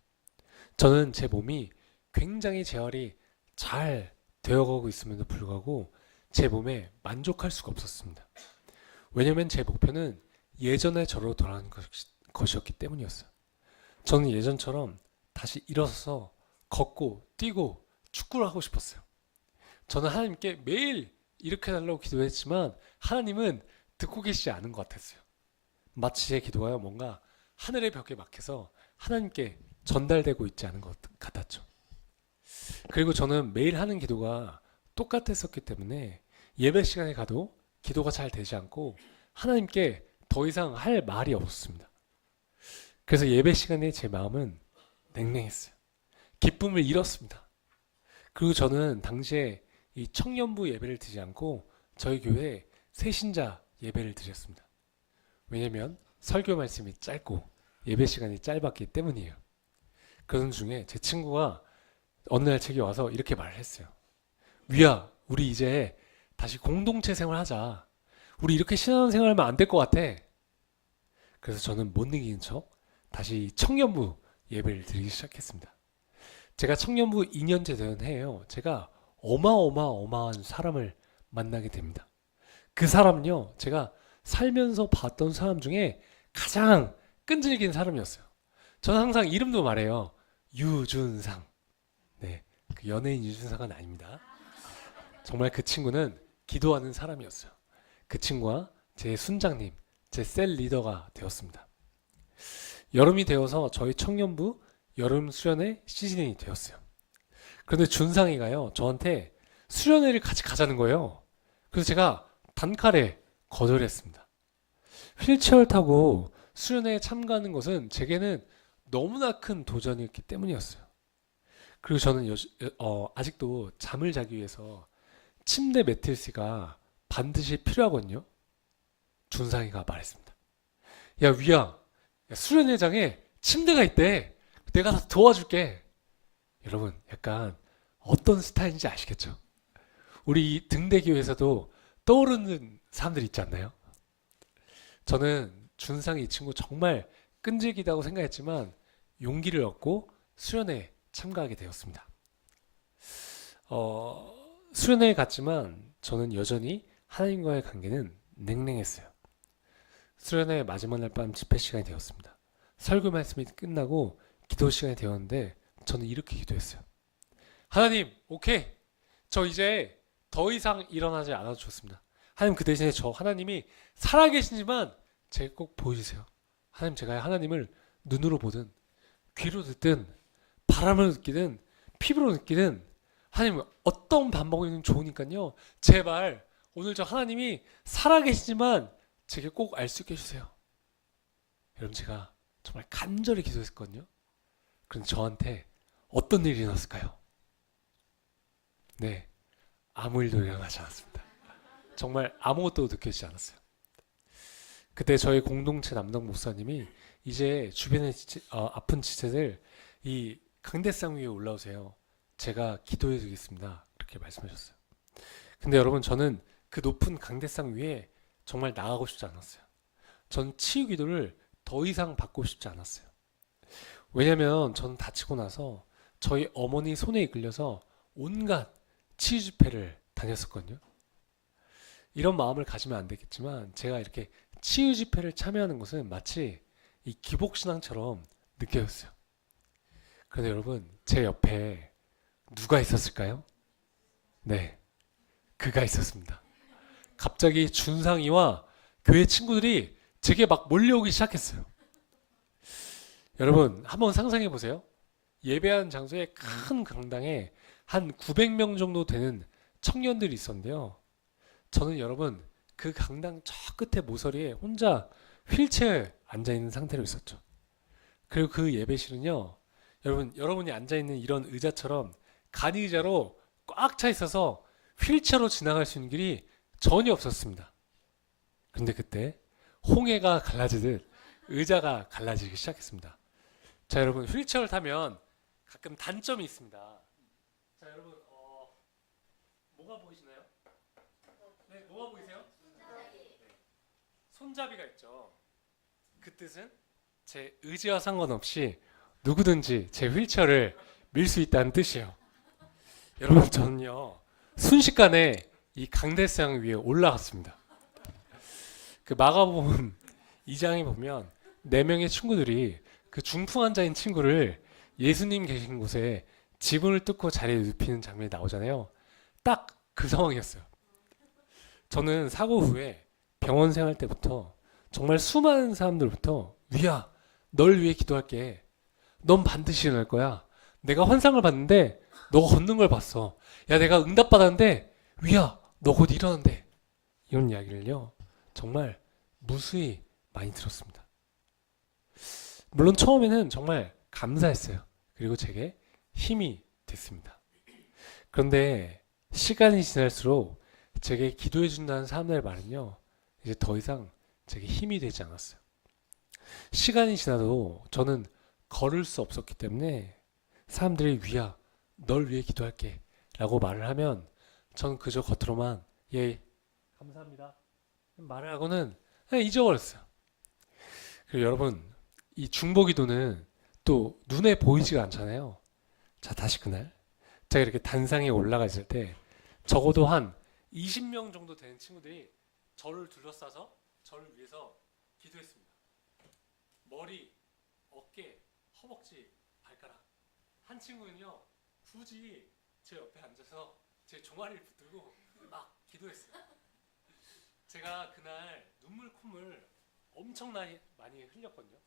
저는 제 몸이 굉장히 재활이 잘 되어가고 있음에도 불구하고 제 몸에 만족할 수가 없었습니다. 왜냐면 제 목표는 예전의 저로 돌아가는 것이었기 때문이었어요. 저는 예전처럼 다시 일어서서 걷고 뛰고 축구를 하고 싶었어요. 저는 하나님께 매일 이렇게 해달라고 기도했지만 하나님은 듣고 계시지 않은 것 같았어요. 마치 제 기도가 뭔가 하늘의 벽에 막혀서 하나님께 전달되고 있지 않은 것 같았죠. 그리고 저는 매일 하는 기도가 똑같았었기 때문에 예배 시간에 가도 기도가 잘 되지 않고 하나님께 더 이상 할 말이 없었습니다. 그래서 예배 시간에 제 마음은 냉랭했어요. 기쁨을 잃었습니다. 그리고 저는 당시에 이 청년부 예배를 드리지 않고 저희 교회에 새신자 예배를 드렸습니다. 왜냐면 설교 말씀이 짧고 예배 시간이 짧았기 때문이에요. 그런 중에 제 친구가 어느 날 제게 와서 이렇게 말을 했어요. 위야, 우리 이제 다시 공동체 생활하자. 우리 이렇게 신앙생활하면 안 될 것 같아. 그래서 저는 못 이기는 척 다시 청년부 예배를 드리기 시작했습니다. 제가 청년부 2년째 되는 해에요. 제가 어마어마한 사람을 만나게 됩니다. 그 사람은요, 제가 살면서 봤던 사람 중에 가장 끈질긴 사람이었어요. 저는 항상 이름도 말해요. 유준상. 네, 그 연예인 유준상은 아닙니다. 정말 그 친구는 기도하는 사람이었어요. 그 친구와 제 순장님, 제 셀 리더가 되었습니다. 여름이 되어서 저희 청년부 여름 수련회 시즌이 되었어요. 그런데 준상이가요, 저한테 수련회를 같이 가자는 거예요. 그래서 제가 단칼에 거절했습니다. 휠체어를 타고 수련회에 참가하는 것은 제게는 너무나 큰 도전이었기 때문이었어요. 그리고 저는 아직도 잠을 자기 위해서 침대 매트리스가 반드시 필요하거든요. 준상이가 말했습니다. 야, 위야, 수련회장에 침대가 있대. 내가 다 도와줄게. 여러분, 약간 어떤 스타일인지 아시겠죠? 우리 이 등대교회에서도 떠오르는 사람들 있지 않나요? 저는 준상이 이 친구 정말 끈질기다고 생각했지만 용기를 얻고 수련회에 참가하게 되었습니다. 수련회에 갔지만 저는 여전히 하나님과의 관계는 냉랭했어요. 수련회 마지막 날 밤 집회 시간이 되었습니다. 설교 말씀이 끝나고 기도 시간이 되었는데 저는 이렇게 기도했어요. 하나님, 오케이. 저 이제 더 이상 일어나지 않아도 좋습니다. 하나님, 그 대신에 저 하나님이 살아계시지만 제게 꼭 보여주세요. 하나님, 제가 하나님을 눈으로 보든 귀로 듣든 바람을 느끼든 피부로 느끼든 하나님 어떤 방법이든 좋으니까요. 제발 오늘 저 하나님이 살아계시지만 제게 꼭 알 수 있게 해주세요. 여러분, 제가 정말 간절히 기도했거든요. 그런데 저한테 어떤 일이 일어났을까요? 네, 아무 일도 일어나지 않았습니다. 정말 아무것도 느껴지지 않았어요. 그때 저희 공동체 남당 목사님이 이제 주변의 아픈 지체들 이 강대상 위에 올라오세요. 제가 기도해 드리겠습니다. 그렇게 말씀하셨어요. 근데 여러분, 저는 그 높은 강대상 위에 정말 나가고 싶지 않았어요. 전 치유 기도를 더 이상 받고 싶지 않았어요. 왜냐면 저는 다치고 나서 저희 어머니 손에 이끌려서 온갖 치유 집회를 다녔었거든요. 이런 마음을 가지면 안 되겠지만 제가 이렇게 치유 집회를 참여하는 것은 마치 이 기복신앙처럼 느껴졌어요. 그런데 여러분, 제 옆에 누가 있었을까요? 네, 그가 있었습니다. 갑자기 준상이와 교회 친구들이 제게 막 몰려오기 시작했어요. 여러분, 한번 상상해 보세요. 예배하는 장소에 큰 강당에 한 900명 정도 되는 청년들이 있었는데요. 저는 여러분, 그 강당 저 끝에 모서리에 혼자 휠체어에 앉아있는 상태로 있었죠. 그리고 그 예배실은요, 여러분이 앉아있는 이런 의자처럼 간이의자로 꽉 차 있어서 휠체어로 지나갈 수 있는 길이 전혀 없었습니다. 근데 그때 홍해가 갈라지듯 의자가 갈라지기 시작했습니다. 자, 여러분 휠체어를 타면 가끔 단점이 있습니다. 자, 여러분 뭐가 보이시나요? 네, 뭐가 보이세요? 네, 손잡이가 있죠. 그 뜻은 제 의지와 상관없이 누구든지 제 휠체어를 밀 수 있다는 뜻이에요. 여러분 저는요 순식간에 이 강대상 위에 올라갔습니다. 그 마가복음 2장에 보면 4명의 친구들이 그 중풍 환자인 친구를 예수님 계신 곳에 지붕을 뚫고 자리에 눕히는 장면이 나오잖아요. 딱 그 상황이었어요. 저는 사고 후에 병원 생활 때부터 정말 수많은 사람들부터 위야, 널 위해 기도할게. 넌 반드시 일어날 거야. 내가 환상을 봤는데 너가 걷는 걸 봤어. 야, 내가 응답받았는데 위야, 너 곧 일어난대. 이런 이야기를요. 정말 무수히 많이 들었습니다. 물론 처음에는 정말 감사했어요. 그리고 제게 힘이 됐습니다. 그런데 시간이 지날수록 제게 기도해 준다는 사람들의 말은요. 이제 더 이상 제게 힘이 되지 않았어요. 시간이 지나도 저는 걸을 수 없었기 때문에 사람들이 위야, 널 위해 기도할게 라고 말을 하면 저는 그저 겉으로만 예, 감사합니다 말을 하고는 그냥 잊어버렸어요. 그리고 여러분 이 중보기도는 또 눈에 보이지가 않잖아요. 자, 다시 그날 제가 이렇게 단상에 올라가 있을 때 적어도 한 20명 정도 되는 친구들이 저를 둘러싸서 저를 위해서 기도했습니다. 머리, 어깨, 허벅지, 발가락. 한 친구는요 굳이 제 옆에 앉아서 제 종아리를 붙들고 막 기도했어요. 제가 그날 눈물 콧물 엄청나게 많이 흘렸거든요.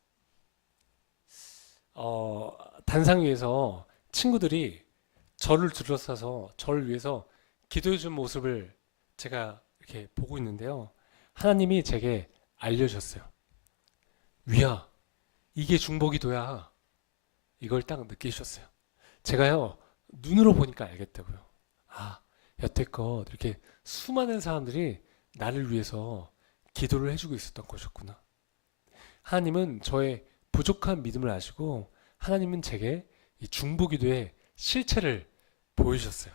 단상 위에서 친구들이 저를 둘러싸서 저를 위해서 기도해 준 모습을 제가 이렇게 보고 있는데요. 하나님이 제게 알려주셨어요. 위야, 이게 중보기도야. 이걸 딱 느끼셨어요. 제가요 눈으로 보니까 알겠다고요. 아, 여태껏 이렇게 수많은 사람들이 나를 위해서 기도를 해주고 있었던 것이었구나. 하나님은 저의 부족한 믿음을 아시고 하나님은 제게 이 중보기도의 실체를 보여주셨어요.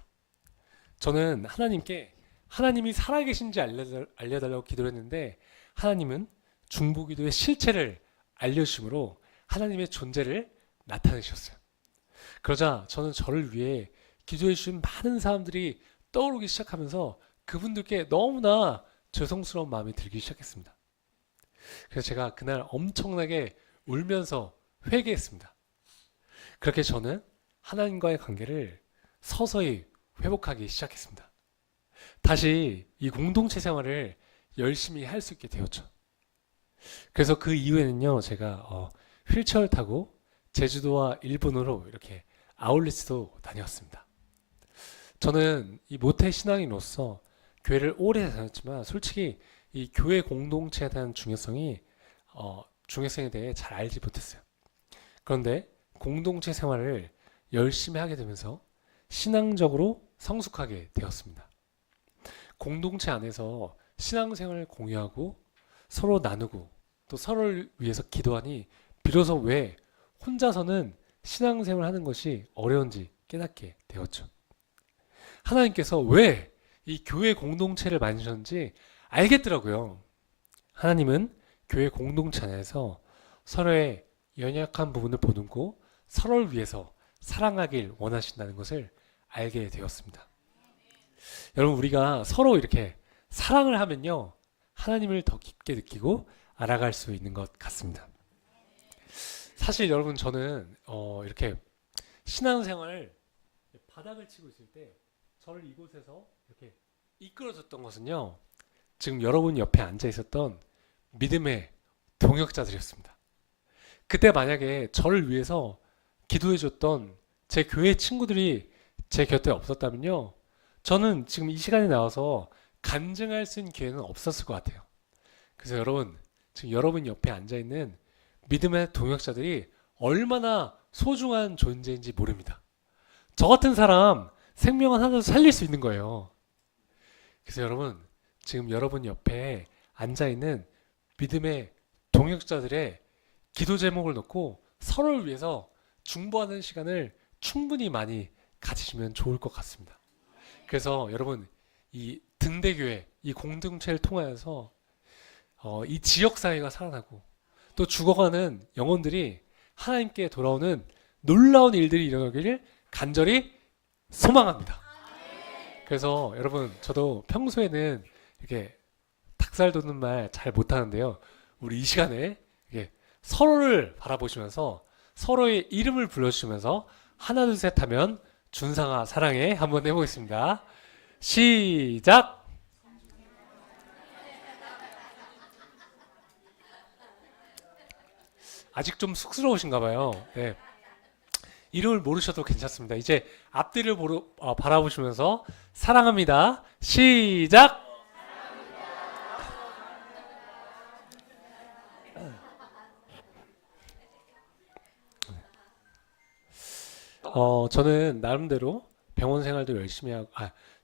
저는 하나님께 하나님이 살아계신지 알려달라고 기도를 했는데 하나님은 중보기도의 실체를 알려주심으로 하나님의 존재를 나타내셨어요. 그러자 저는 저를 위해 기도해 주신 많은 사람들이 떠오르기 시작하면서 그분들께 너무나 죄송스러운 마음이 들기 시작했습니다. 그래서 제가 그날 엄청나게 울면서 회개했습니다. 그렇게 저는 하나님과의 관계를 서서히 회복하기 시작했습니다. 다시 이 공동체 생활을 열심히 할 수 있게 되었죠. 그래서 그 이후에는요, 제가 휠체어를 타고 제주도와 일본으로 이렇게 아울렛도 다녔습니다. 저는 이 모태 신앙인으로서 교회를 오래 다녔지만 솔직히 이 교회 공동체에 대한 중요성에 대해 잘 알지 못했어요. 그런데 공동체 생활을 열심히 하게 되면서 신앙적으로 성숙하게 되었습니다. 공동체 안에서 신앙생활을 공유하고 서로 나누고 또 서로를 위해서 기도하니 비로소 왜 혼자서는 신앙생활을 하는 것이 어려운지 깨닫게 되었죠. 하나님께서 왜 이 교회 공동체를 만드셨는지 알겠더라고요. 하나님은 교회 공동체 안에서 서로의 연약한 부분을 보듬고 서로를 위해서 사랑하길 원하신다는 것을 알게 되었습니다. 여러분 우리가 서로 이렇게 사랑을 하면요 하나님을 더 깊게 느끼고 알아갈 수 있는 것 같습니다. 사실 여러분 저는 이렇게 신앙생활을 바닥을 치고 있을 때 저를 이곳에서 이렇게 이끌어줬던 것은요 지금 여러분 옆에 앉아 있었던 믿음의 동역자들이었습니다. 그때 만약에 저를 위해서 기도해줬던 제 교회 친구들이 제 곁에 없었다면요 저는 지금 이 시간에 나와서 간증할 수 있는 기회는 없었을 것 같아요. 그래서 여러분 지금 여러분 옆에 앉아있는 믿음의 동역자들이 얼마나 소중한 존재인지 모릅니다. 저 같은 사람 생명 하나도 살릴 수 있는 거예요. 그래서 여러분 지금 여러분 옆에 앉아있는 믿음의 동역자들의 기도 제목을 놓고 서로를 위해서 중보하는 시간을 충분히 많이 가지시면 좋을 것 같습니다. 그래서 여러분, 이 등대교회, 이 공동체를 통하여서 이 지역사회가 살아나고 또 죽어가는 영혼들이 하나님께 돌아오는 놀라운 일들이 일어나기를 간절히 소망합니다. 그래서 여러분, 저도 평소에는 이렇게 닭살 돋는 말 잘 못하는데요. 우리 이 시간에 이렇게 서로를 바라보시면서 서로의 이름을 불러주시면서 하나 둘 셋 하면 준상아 사랑해 한번 해보겠습니다. 시작! 아직 좀 쑥스러우신가 봐요. 네. 이름을 모르셔도 괜찮습니다. 이제 앞뒤를 바라보시면서 사랑합니다. 시작! 저는 나름대로 병원 생활도 열심히 하고,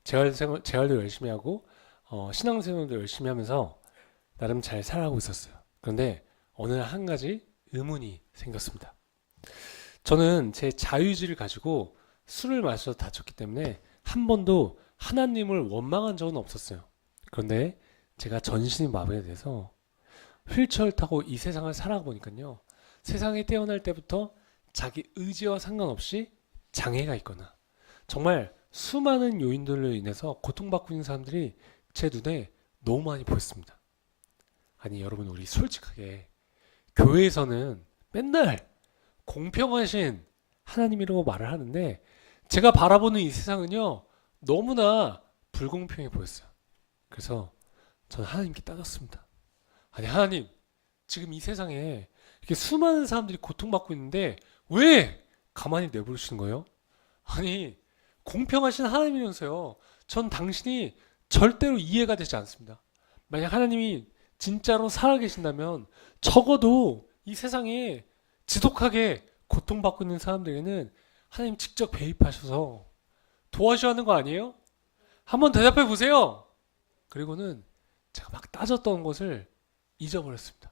재활도 열심히 하고, 신앙생활도 열심히 하면서 나름 잘 살아가고 있었어요. 그런데 어느 날 한 가지 의문이 생겼습니다. 저는 제 자유의지를 가지고 술을 마셔서 다쳤기 때문에 한 번도 하나님을 원망한 적은 없었어요. 그런데 제가 전신이 마비돼서 휠체어를 타고 이 세상을 살아가 보니까요. 세상에 태어날 때부터 자기 의지와 상관없이 장애가 있거나 정말 수많은 요인들로 인해서 고통받고 있는 사람들이 제 눈에 너무 많이 보였습니다. 아니 여러분, 우리 솔직하게 교회에서는 맨날 공평하신 하나님이라고 말을 하는데 제가 바라보는 이 세상은요 너무나 불공평해 보였어요. 그래서 저는 하나님께 따졌습니다. 아니 하나님, 지금 이 세상에 이렇게 수많은 사람들이 고통받고 있는데 왜 가만히 내버리시는 거예요? 아니 공평하신 하나님이면서요 전 당신이 절대로 이해가 되지 않습니다. 만약 하나님이 진짜로 살아계신다면 적어도 이 세상에 지독하게 고통받고 있는 사람들에게는 하나님 직접 배입하셔서 도와줘야 하는 거 아니에요? 한번 대답해 보세요. 그리고는 제가 막 따졌던 것을 잊어버렸습니다.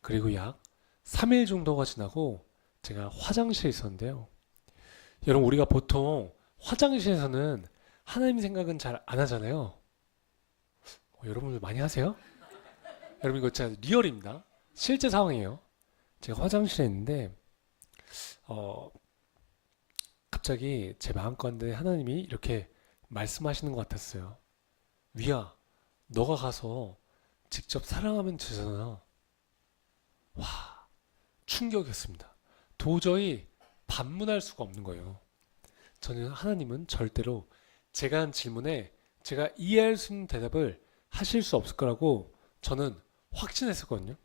그리고 약 3일 정도가 지나고 제가 화장실에 있었는데요. 여러분, 우리가 보통 화장실에서는 하나님 생각은 잘 안 하잖아요. 여러분들 많이 하세요? 여러분, 이거 진짜 리얼입니다. 실제 상황이에요. 제가 화장실에 있는데 갑자기 제 마음가운데 하나님이 이렇게 말씀하시는 것 같았어요. 위야, 너가 가서 직접 사랑하면 되잖아. 와, 충격이었습니다. 도저히 반문할 수가 없는 거예요. 저는 하나님은 절대로 제가 한 질문에 제가 이해할 수 있는 대답을 하실 수 없을 거라고 저는 확신했었거든요.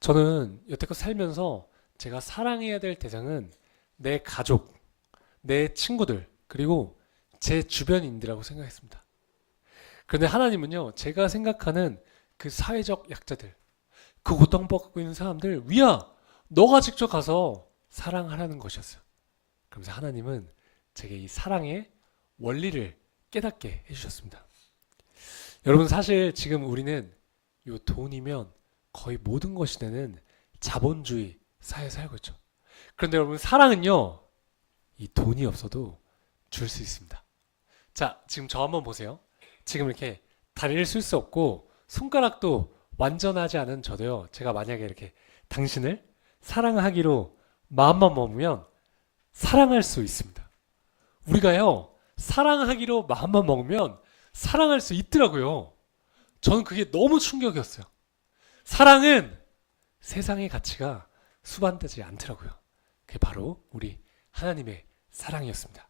저는 여태껏 살면서 제가 사랑해야 될 대상은 내 가족, 내 친구들, 그리고 제 주변인들이라고 생각했습니다. 그런데 하나님은요, 제가 생각하는 그 사회적 약자들, 그 고통받고 있는 사람들, 위야, 너가 직접 가서 사랑하라는 것이었어요. 그러면서 하나님은 제게 이 사랑의 원리를 깨닫게 해주셨습니다. 여러분, 사실 지금 우리는 요 돈이면 거의 모든 것이 되는 자본주의 사회에 살고 있죠. 그런데 여러분, 사랑은요, 이 돈이 없어도 줄 수 있습니다. 자, 지금 저 한번 보세요. 지금 이렇게 다리를 쓸 수 없고 손가락도 완전하지 않은 저도요, 제가 만약에 이렇게 당신을 사랑하기로 마음만 먹으면 사랑할 수 있습니다. 우리가요, 사랑하기로 마음만 먹으면 사랑할 수 있더라고요. 저는 그게 너무 충격이었어요. 사랑은 세상의 가치가 수반되지 않더라고요. 그게 바로 우리 하나님의 사랑이었습니다.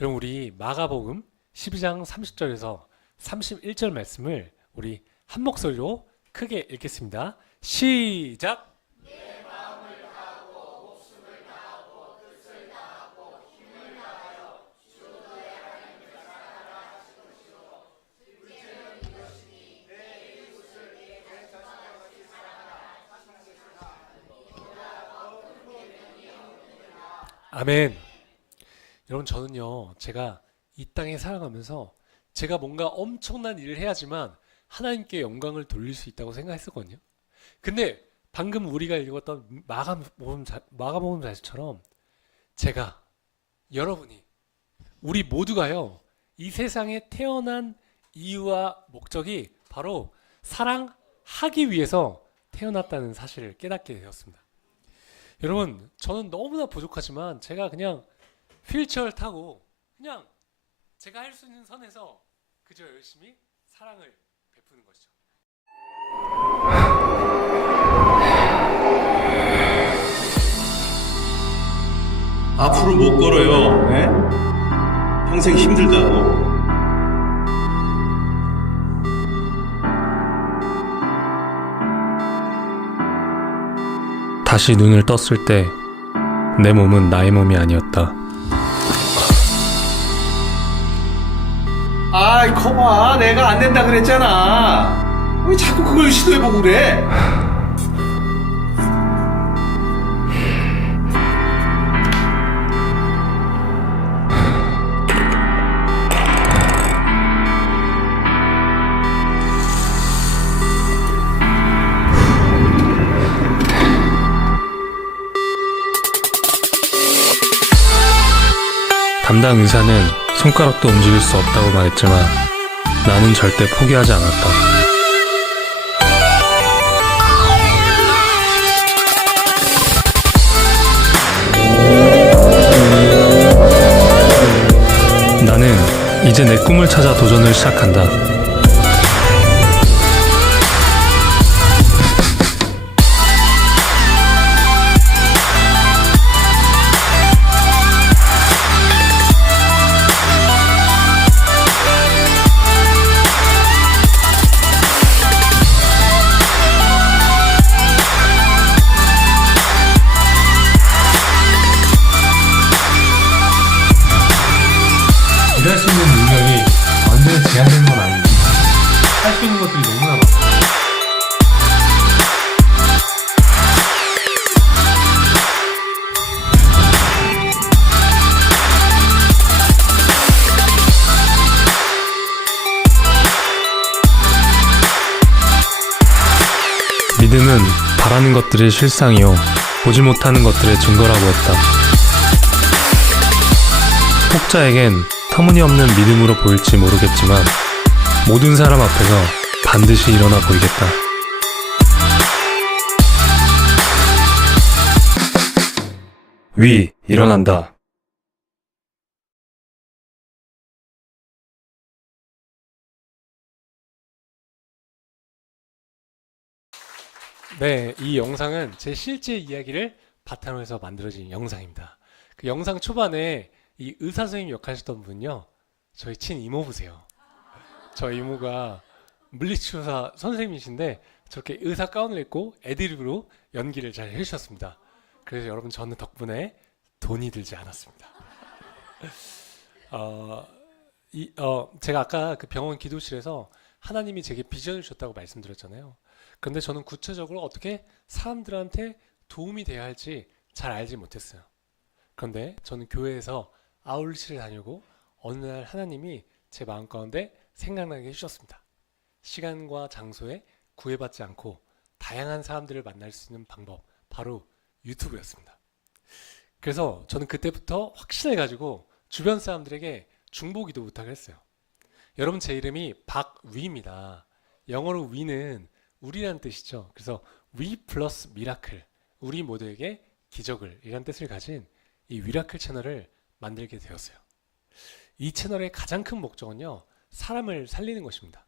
여러분, 우리 마가복음 12장 30절에서 31절 말씀을 우리 한 목소리로 크게 읽겠습니다. 시작! 아멘. 여러분, 저는요, 제가 이 땅에 살아가면서 제가 뭔가 엄청난 일을 해야지만 하나님께 영광을 돌릴 수 있다고 생각했었거든요. 근데 방금 우리가 읽었던 마가복음 사실처럼 제가 여러분이 우리 모두가요 이 세상에 태어난 이유와 목적이 바로 사랑하기 위해서 태어났다는 사실을 깨닫게 되었습니다. 여러분 저는 너무나 부족하지만 제가 그냥 휠체어를 타고 그냥 제가 할 수 있는 선에서 그저 열심히 사랑을 베푸는 것이죠. 앞으로 못 걸어요. 예? 평생 힘들다고. 다시 눈을 떴을 때 내 몸은 나의 몸이 아니었다. 아이, 거봐. 내가 안 된다 그랬잖아. 왜 자꾸 그걸 시도해보고 그래? 담당 의사는 손가락도 움직일 수 없다고 말했지만 나는 절대 포기하지 않았다. 나는 이제 내 꿈을 찾아 도전을 시작한다. 일할 수 있는 능력이 완전히 제한된 건 아닙니다. 할 수 있는 것들이 너무나 많습니다. 믿음은 바라는 것들의 실상이요 보지 못하는 것들의 증거라고 했다. 혹자에겐 터무니없는 믿음으로 보일지 모르겠지만 모든 사람 앞에서 반드시 일어나 보이겠다. 위, 일어난다. 네, 이 영상은 제 실제 이야기를 바탕으로 해서 만들어진 영상입니다. 그 영상 초반에 이 의사 선생님 역할 하셨던 분요, 저희 친 이모부세요. 저희 이모가 물리치료사 선생님이신데 저렇게 의사 가운을 입고 애드립으로 연기를 잘 해주셨습니다. 그래서 여러분 저는 덕분에 돈이 들지 않았습니다. 제가 아까 그 병원 기도실에서 하나님이 제게 비전을 주셨다고 말씀드렸잖아요. 근데 저는 구체적으로 어떻게 사람들한테 도움이 돼야 할지 잘 알지 못했어요. 그런데 저는 교회에서 아울렛을 다니고 어느 날 하나님이 제 마음 가운데 생각나게 해주셨습니다. 시간과 장소에 구애받지 않고 다양한 사람들을 만날 수 있는 방법, 바로 유튜브였습니다. 그래서 저는 그때부터 확신해가지고 주변 사람들에게 중보기도 부탁을 했어요. 여러분 제 이름이 박위입니다. 영어로 위는 우리라는 뜻이죠. 그래서 위 플러스 미라클, 우리 모두에게 기적을 이란 뜻을 가진 이 위라클 채널을 만들게 되었어요. 이 채널의 가장 큰 목적은요, 사람을 살리는 것입니다.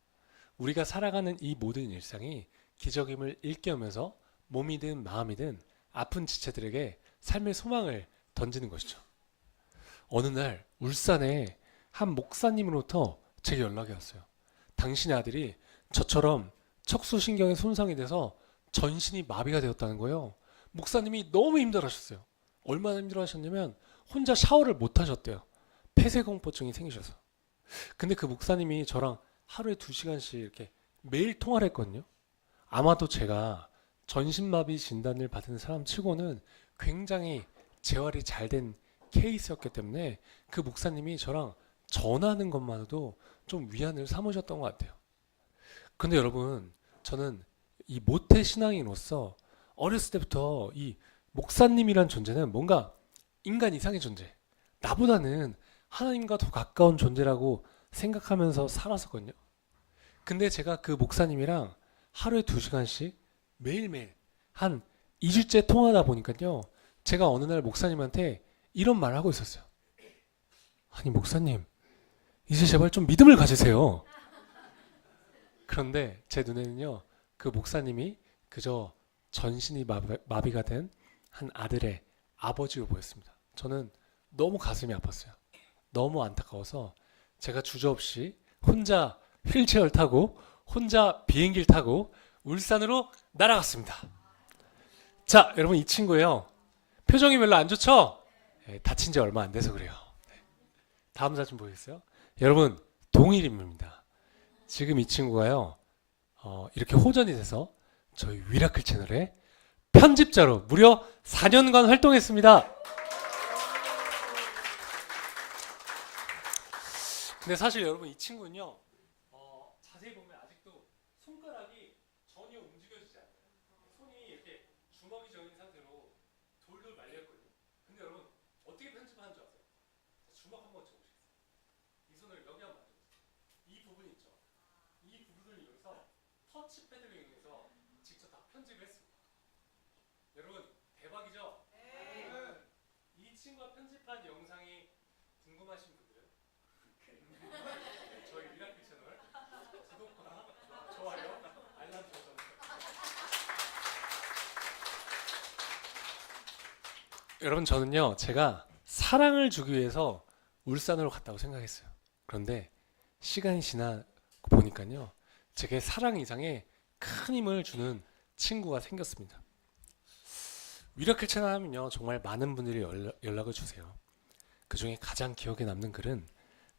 우리가 살아가는 이 모든 일상이 기적임을 일깨우면서 몸이든 마음이든 아픈 지체들에게 삶의 소망을 던지는 것이죠. 어느 날 울산에 한 목사님으로부터 제게 연락이 왔어요. 당신의 아들이 저처럼 척수신경에 손상이 돼서 전신이 마비가 되었다는 거예요. 목사님이 너무 힘들어하셨어요. 얼마나 힘들어하셨냐면 혼자 샤워를 못 하셨대요. 폐쇄공포증이 생기셔서. 근데 그 목사님이 저랑 하루에 2시간씩 이렇게 매일 통화를 했거든요. 아마도 제가 전신마비 진단을 받은 사람 치고는 굉장히 재활이 잘 된 케이스였기 때문에 그 목사님이 저랑 전화하는 것만으로도 좀 위안을 삼으셨던 것 같아요. 근데 여러분, 저는 이 모태 신앙인으로서 어렸을 때부터 이 목사님이란 존재는 뭔가 인간 이상의 존재, 나보다는 하나님과 더 가까운 존재라고 생각하면서 살았었거든요. 근데 제가 그 목사님이랑 하루에 2시간씩 매일매일 한 2주째 통화하다 보니까요. 제가 어느 날 목사님한테 이런 말을 하고 있었어요. 아니 목사님, 이제 제발 좀 믿음을 가지세요. 그런데 제 눈에는요. 그 목사님이 그저 전신이 마비가 된 한 아들의 아버지로 보였습니다. 저는 너무 가슴이 아팠어요. 너무 안타까워서 제가 주저없이 혼자 휠체어를 타고 혼자 비행기를 타고 울산으로 날아갔습니다. 자, 여러분 이 친구예요. 표정이 별로 안 좋죠? 네, 다친 지 얼마 안 돼서 그래요. 네. 다음 사진 보이겠어요? 여러분 동일인물입니다. 지금 이 친구가요. 이렇게 호전이 돼서 저희 위라클 채널에 편집자로 무려 4년간 활동했습니다. 근데 사실 여러분 이 친구는요. 자세히 보면 아직도 손가락이 전혀 움직여지지 않아요. 손이 이렇게 주먹이 저인 상태로 돌돌 말렸거든요. 근데 여러분 어떻게 편집하는 줄 아세요? 주먹 한번 쳐보시겠어요? 이 손을 여기 한번 만져보세요. 이 부분 있죠? 이 부분을 이용해서 터치패드를 이용해서 직접 다 편집을 했습니다. 여러분 대박이죠? 네. 이 친구가 편집한 영상이 궁금하신 분들은 저희 미라클 채널 구독과 좋아요, 알람 설정. 여러분 저는요 제가 사랑을 주기 위해서 울산으로 갔다고 생각했어요. 그런데 시간이 지나 보니까요 제게 사랑 이상의 큰 힘을 주는 친구가 생겼습니다. 미라클 채널 하면요 정말 많은 분들이 연락을 주세요. 그 중에 가장 기억에 남는 글은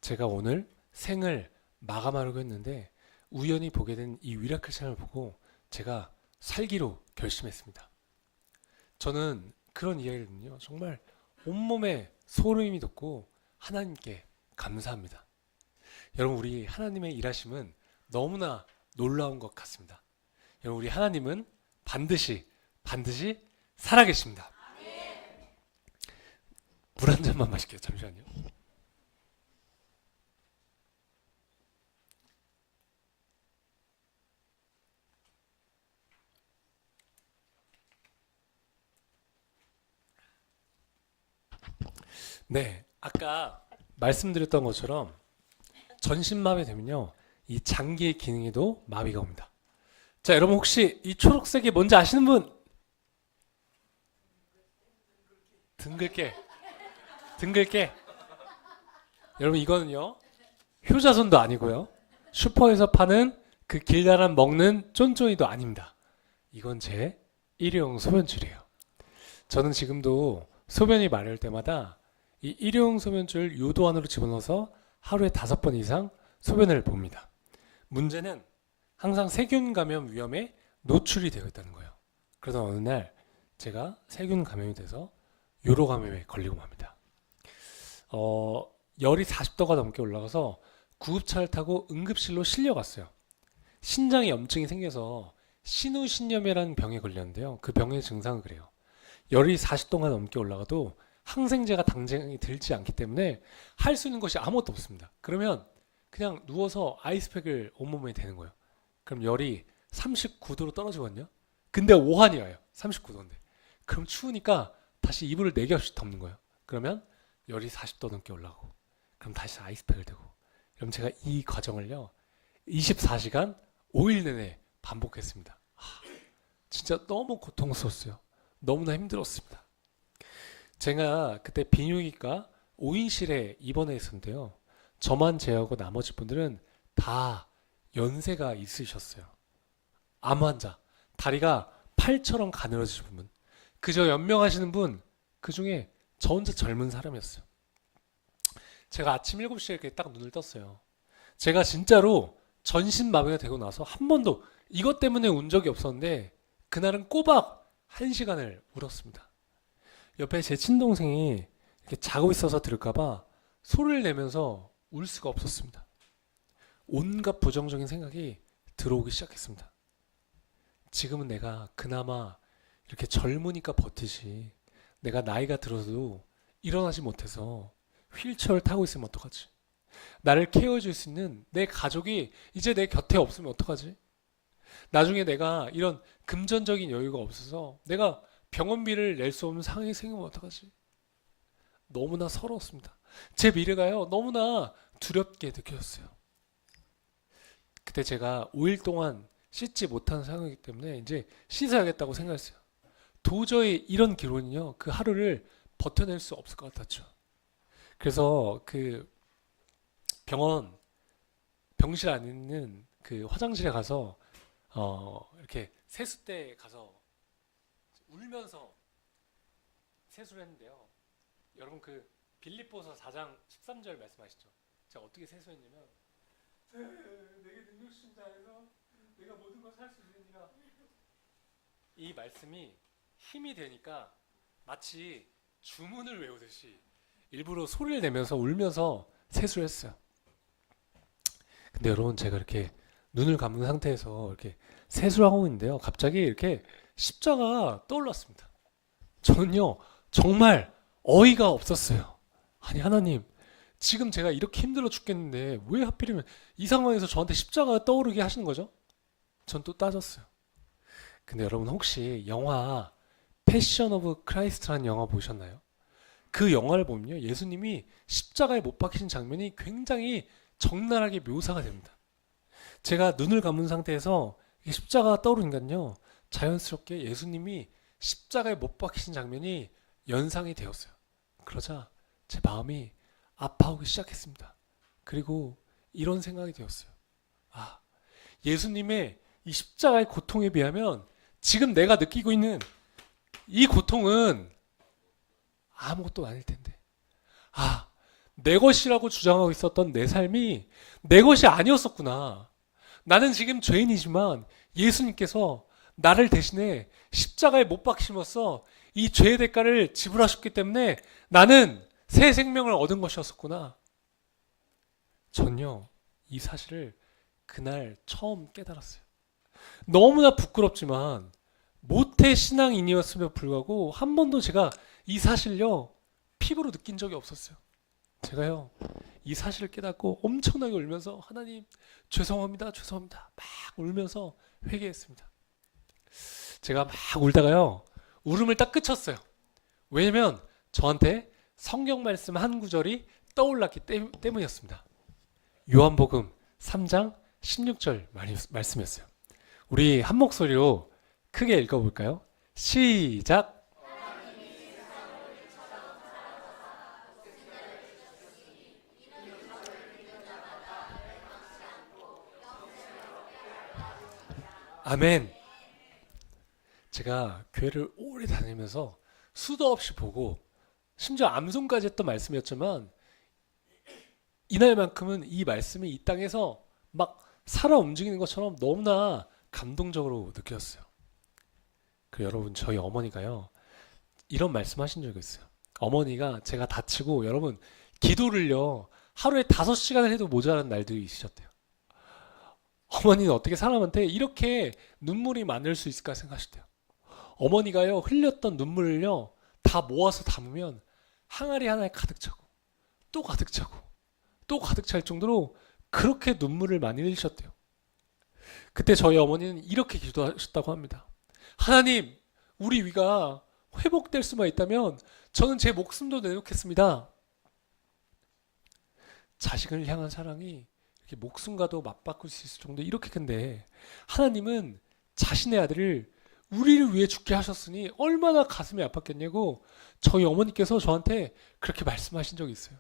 제가 오늘 생을 마감하려고 했는데 우연히 보게 된 이 미라클 채널을 보고 제가 살기로 결심했습니다. 저는 그런 이야기를 듣는요 정말 온몸에 소름이 돋고 하나님께 감사합니다. 여러분 우리 하나님의 일하심은 너무나 놀라운 것 같습니다. 여러분 우리 하나님은 반드시 살아계십니다. 물 한 잔만 마실게요. 잠시만요. 네, 아까 말씀드렸던 것처럼 전신마비 되면요 이 장기의 기능에도 마비가 옵니다. 자, 여러분 혹시 이 초록색이 뭔지 아시는 분? 등글게. 여러분 이거는요 효자손도 아니고요 슈퍼에서 파는 그 길다란 먹는 쫀쫀이도 아닙니다. 이건 제 일회용 소변줄이에요. 저는 지금도 소변이 마를 때마다 이 일회용 소변줄 요도 안으로 집어넣어서 하루에 5번 이상 소변을 봅니다. 문제는 항상 세균 감염 위험에 노출이 되어 있다는 거예요. 그러다 어느 날 제가 세균 감염이 돼서 요로 감염에 걸리고 맙니다. 열이 40도가 넘게 올라가서 구급차를 타고 응급실로 실려갔어요. 신장에 염증이 생겨서 신우신염이라는 병에 걸렸는데요. 그 병의 증상은 그래요. 열이 40도가 넘게 올라가도 항생제가 당장에 들지 않기 때문에 할 수 있는 것이 아무것도 없습니다. 그러면 그냥 누워서 아이스팩을 온몸에 대는 거예요. 그럼 열이 39도로 떨어지거든요. 근데 오한이 와요. 39도인데. 그럼 추우니까 다시 이불을 4겹씩 덮는 거예요. 그러면 열이 40도 넘게 올라가고 그럼 다시 아이스팩을 대고 그럼 제가 이 과정을요 24시간 5일 내내 반복했습니다. 진짜 너무 고통스러웠어요. 너무나 힘들었습니다. 제가 그때 비뇨기과 5인실에 입원해 있었는데요. 저만 제외하고 나머지 분들은 다 연세가 있으셨어요. 암 환자, 다리가 팔처럼 가늘어지신 분, 그저 연명하시는 분, 그 중에 저 혼자 젊은 사람이었어요. 제가 아침 7시에 이렇게 딱 눈을 떴어요. 제가 진짜로 전신마비가 되고 나서 한 번도 이것 때문에 운 적이 없었는데 그날은 꼬박 1시간을 울었습니다. 옆에 제 친동생이 이렇게 자고 있어서 들을까봐 소리를 내면서 울 수가 없었습니다. 온갖 부정적인 생각이 들어오기 시작했습니다. 지금은 내가 그나마 이렇게 젊으니까 버티지. 내가 나이가 들어도 일어나지 못해서 휠체어를 타고 있으면 어떡하지? 나를 케어해줄 수 있는 내 가족이 이제 내 곁에 없으면 어떡하지? 나중에 내가 이런 금전적인 여유가 없어서 내가 병원비를 낼 수 없는 상황이 생기면 어떡하지? 너무나 서러웠습니다. 제 미래가요, 너무나 두렵게 느껴졌어요. 그때 제가 5일 동안 씻지 못한 상황이기 때문에 이제 씻어야겠다고 생각했어요. 도저히 이런 기론이요, 그 하루를 버텨낼 수 없을 것 같았죠. 그래서 그 병실 안에 있는 그 화장실에 가서 이렇게 세숫대에 가서 울면서 세수를 했는데요. 여러분 그 빌립보서 4장 13절 말씀하시죠. 제가 어떻게 세수했냐면 내게 능력 주신 자 안에서 내가 모든 걸 살 수 있느니라. 이 말씀이 힘이 되니까 마치 주문을 외우듯이 일부러 소리를 내면서 울면서 세수를 했어요. 근데 여러분 제가 이렇게 눈을 감은 상태에서 이렇게 세수를 하고 있는데요. 갑자기 이렇게 십자가가 떠올랐습니다. 저는요 정말 어이가 없었어요. 아니 하나님, 지금 제가 이렇게 힘들어 죽겠는데 왜 하필이면 이 상황에서 저한테 십자가가 떠오르게 하시는 거죠? 전 또 따졌어요. 근데 여러분 혹시 영화 패션 오브 크라이스트라는 영화 보셨나요? 그 영화를 보면요, 예수님이 십자가에 못 박히신 장면이 굉장히 적나라하게 묘사가 됩니다. 제가 눈을 감은 상태에서 십자가가 떠오르니까요, 자연스럽게 예수님이 십자가에 못 박히신 장면이 연상이 되었어요. 그러자 제 마음이 아파오기 시작했습니다. 그리고 이런 생각이 되었어요. 아, 예수님의 이 십자가의 고통에 비하면 지금 내가 느끼고 있는 이 고통은 아무것도 아닐 텐데. 아, 내 것이라고 주장하고 있었던 내 삶이 내 것이 아니었었구나. 나는 지금 죄인이지만 예수님께서 나를 대신에 십자가에 못 박히심으로써 이 죄의 대가를 지불하셨기 때문에 나는 새 생명을 얻은 것이었었구나. 전요, 이 사실을 그날 처음 깨달았어요. 너무나 부끄럽지만 모태 신앙인이었음에도 불구하고 한 번도 제가 이 사실요 피부로 느낀 적이 없었어요. 제가요 이 사실을 깨닫고 엄청나게 울면서 하나님 죄송합니다 죄송합니다 막 울면서 회개했습니다. 제가 막 울다가요 울음을 딱 그쳤어요. 왜냐면 저한테 성경 말씀 한 구절이 떠올랐기 때문이었습니다. 요한복음 3장 16절 말씀이었어요. 우리 한 목소리로 크게 읽어볼까요? 시작. 아멘. 제가 교회를 오래 다니면서 수도 없이 보고 심지어 암송까지 했던 말씀이었지만 이날만큼은 이 말씀이 이 땅에서 막 살아 움직이는 것처럼 너무나 감동적으로 느꼈어요. 그 여러분 저희 어머니가요 이런 말씀하신 적이 있어요. 어머니가 제가 다치고 여러분 기도를요 하루에 5시간을 해도 모자란 날들이 있으셨대요. 어머니는 어떻게 사람한테 이렇게 눈물이 많을 수 있을까 생각하셨대요. 어머니가요 흘렸던 눈물을요 다 모아서 담으면 항아리 하나에 가득 차고 또 가득 차고 또 가득 찰 정도로 그렇게 눈물을 많이 흘리셨대요. 그때 저희 어머니는 이렇게 기도하셨다고 합니다. 하나님, 우리 위가 회복될 수만 있다면 저는 제 목숨도 내놓겠습니다. 자식을 향한 사랑이 이렇게 목숨과도 맞바꿀 수 있을 정도 이렇게 큰데 하나님은 자신의 아들을 우리를 위해 죽게 하셨으니 얼마나 가슴이 아팠겠냐고 저희 어머니께서 저한테 그렇게 말씀하신 적이 있어요.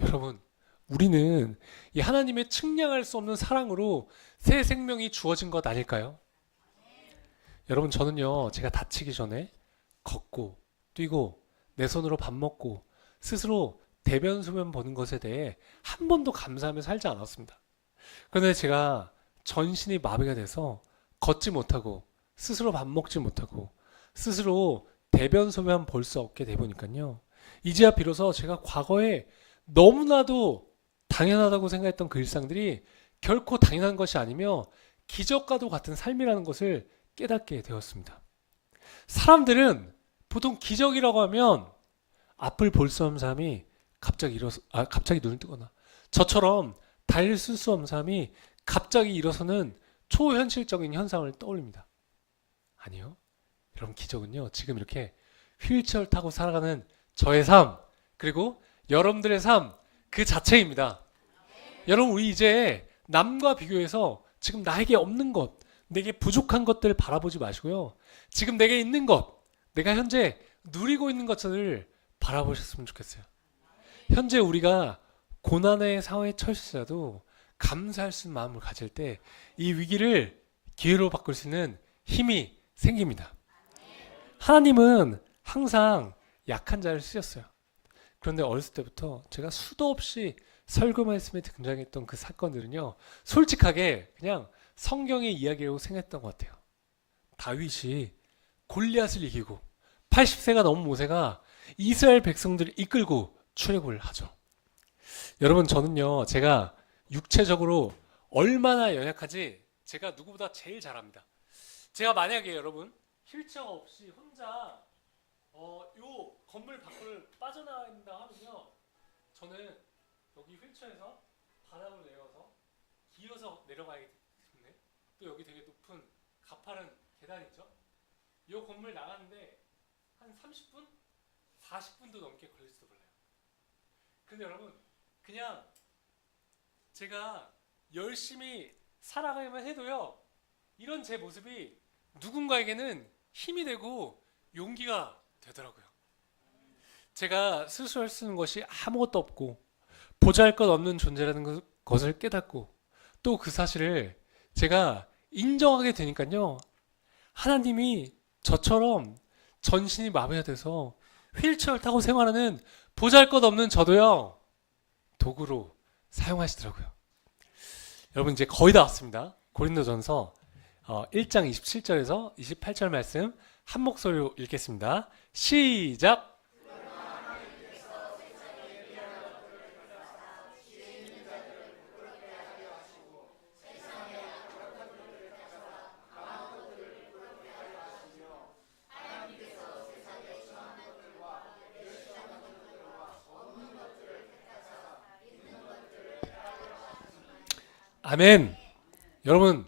여러분, 우리는 이 하나님의 측량할 수 없는 사랑으로 새 생명이 주어진 것 아닐까요? 여러분, 저는요 제가 다치기 전에 걷고 뛰고 내 손으로 밥 먹고 스스로 대변 소변 보는 것에 대해 한 번도 감사하며 살지 않았습니다. 그런데 제가 전신이 마비가 돼서 걷지 못하고 스스로 밥 먹지 못하고 스스로 대변 소변 볼 수 없게 돼 보니까요 이제야 비로소 제가 과거에 너무나도 당연하다고 생각했던 그 일상들이 결코 당연한 것이 아니며 기적과도 같은 삶이라는 것을 깨닫게 되었습니다. 사람들은 보통 기적이라고 하면 앞을 볼 수 없는 사람이 갑자기 눈을 뜨거나, 저처럼 달릴 수 없는 사람이 갑자기 일어서는 초현실적인 현상을 떠올립니다. 아니요. 여러분, 기적은요, 지금 이렇게 휠체어를 타고 살아가는 저의 삶, 그리고 여러분들의 삶 그 자체입니다. 여러분, 우리 이제 남과 비교해서 지금 나에게 없는 것, 내게 부족한 것들을 바라보지 마시고요. 지금 내게 있는 것, 내가 현재 누리고 있는 것들을 바라보셨으면 좋겠어요. 현재 우리가 고난의 상황에 처했을지라도 감사할 수 있는 마음을 가질 때 이 위기를 기회로 바꿀 수 있는 힘이 생깁니다. 하나님은 항상 약한 자를 쓰셨어요. 그런데 어렸을 때부터 제가 수도 없이 설교 말씀에 등장했던 그 사건들은요, 솔직하게 그냥 성경의 이야기라고 생각했던 것 같아요. 다윗이 골리앗을 이기고 80세가 넘은 모세가 이스라엘 백성들을 이끌고 출애굽을 하죠. 여러분, 저는요, 제가 육체적으로 얼마나 연약한지 제가 누구보다 제일 잘 압니다. 제가 만약에 여러분 휠체어 없이 혼자 요 건물 밖을 빠져나간다 하면요, 저는 여기 휠체어에서 바닥을 내려서 기어서 내려가기 때문에, 또 여기 되게 높은 가파른 계단이 있죠. 요 건물 나가는데 한 30분? 40분도 넘게 걸릴지도 몰라요. 근데 여러분, 그냥 제가 열심히 살아가기만 해도요, 이런 제 모습이 누군가에게는 힘이 되고 용기가 되더라고요. 제가 스스로 할 수 있는 것이 아무것도 없고 보잘것 없는 존재라는 것을 깨닫고, 또 그 사실을 제가 인정하게 되니까요, 하나님이 저처럼 전신이 마비가 돼서 휠체어를 타고 생활하는 보잘것 없는 저도요, 도구로 사용하시더라고요. 여러분, 이제 거의 다 왔습니다. 고린도전서 1장 27절에서 28절 말씀 한 목소리로 읽겠습니다. 시작! 아멘. 여러분,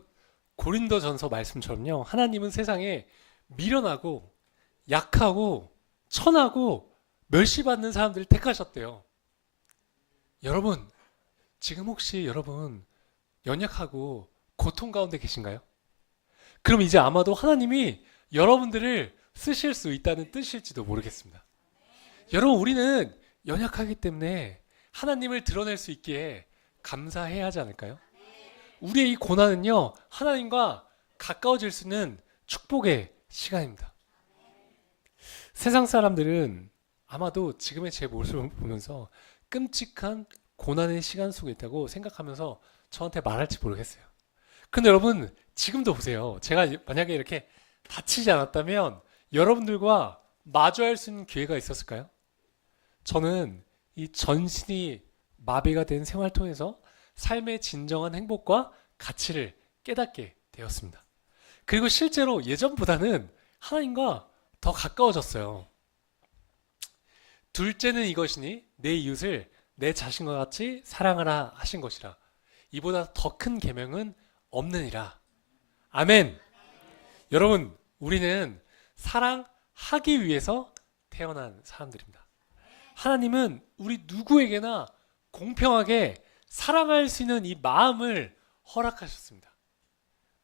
고린도전서 말씀처럼요, 하나님은 세상에 미련하고 약하고 천하고 멸시받는 사람들을 택하셨대요. 여러분, 지금 혹시 여러분 연약하고 고통 가운데 계신가요? 그럼 이제 아마도 하나님이 여러분들을 쓰실 수 있다는 뜻일지도 모르겠습니다. 여러분, 우리는 연약하기 때문에 하나님을 드러낼 수 있기에 감사해야 하지 않을까요? 우리의 이 고난은요, 하나님과 가까워질 수 있는 축복의 시간입니다. 세상 사람들은 아마도 지금의 제 모습을 보면서 끔찍한 고난의 시간 속에 있다고 생각하면서 저한테 말할지 모르겠어요. 근데 여러분, 지금도 보세요. 제가 만약에 이렇게 다치지 않았다면 여러분들과 마주할 수 있는 기회가 있었을까요? 저는 이 전신이 마비가 된 생활 통해서 삶의 진정한 행복과 가치를 깨닫게 되었습니다. 그리고 실제로 예전보다는 하나님과 더 가까워졌어요. 둘째는 이것이니 내 이웃을 내 자신과 같이 사랑하라 하신 것이라. 이보다 더 큰 계명은 없느니라. 아멘. 여러분, 우리는 사랑하기 위해서 태어난 사람들입니다. 하나님은 우리 누구에게나 공평하게 사랑할 수 있는 이 마음을 허락하셨습니다.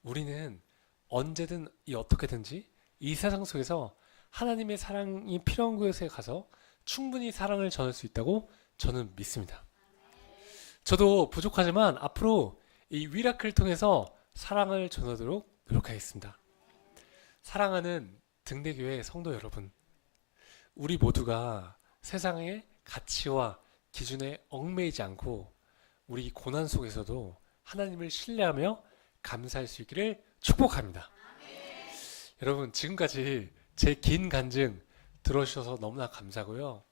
우리는 언제든 어떻게든지 이 세상 속에서 하나님의 사랑이 필요한 곳에 가서 충분히 사랑을 전할 수 있다고 저는 믿습니다. 저도 부족하지만 앞으로 이 위라클을 통해서 사랑을 전하도록 노력하겠습니다. 사랑하는 등대교회 성도 여러분, 우리 모두가 세상의 가치와 기준에 얽매이지 않고 우리 고난 속에서도 하나님을 신뢰하며 감사할 수 있기를 축복합니다. 여러분, 지금까지 제 긴 간증 들어주셔서 너무나 감사하고요.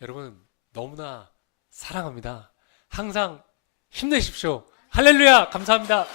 여러분, 너무나 사랑합니다. 항상 힘내십시오. 할렐루야! 감사합니다.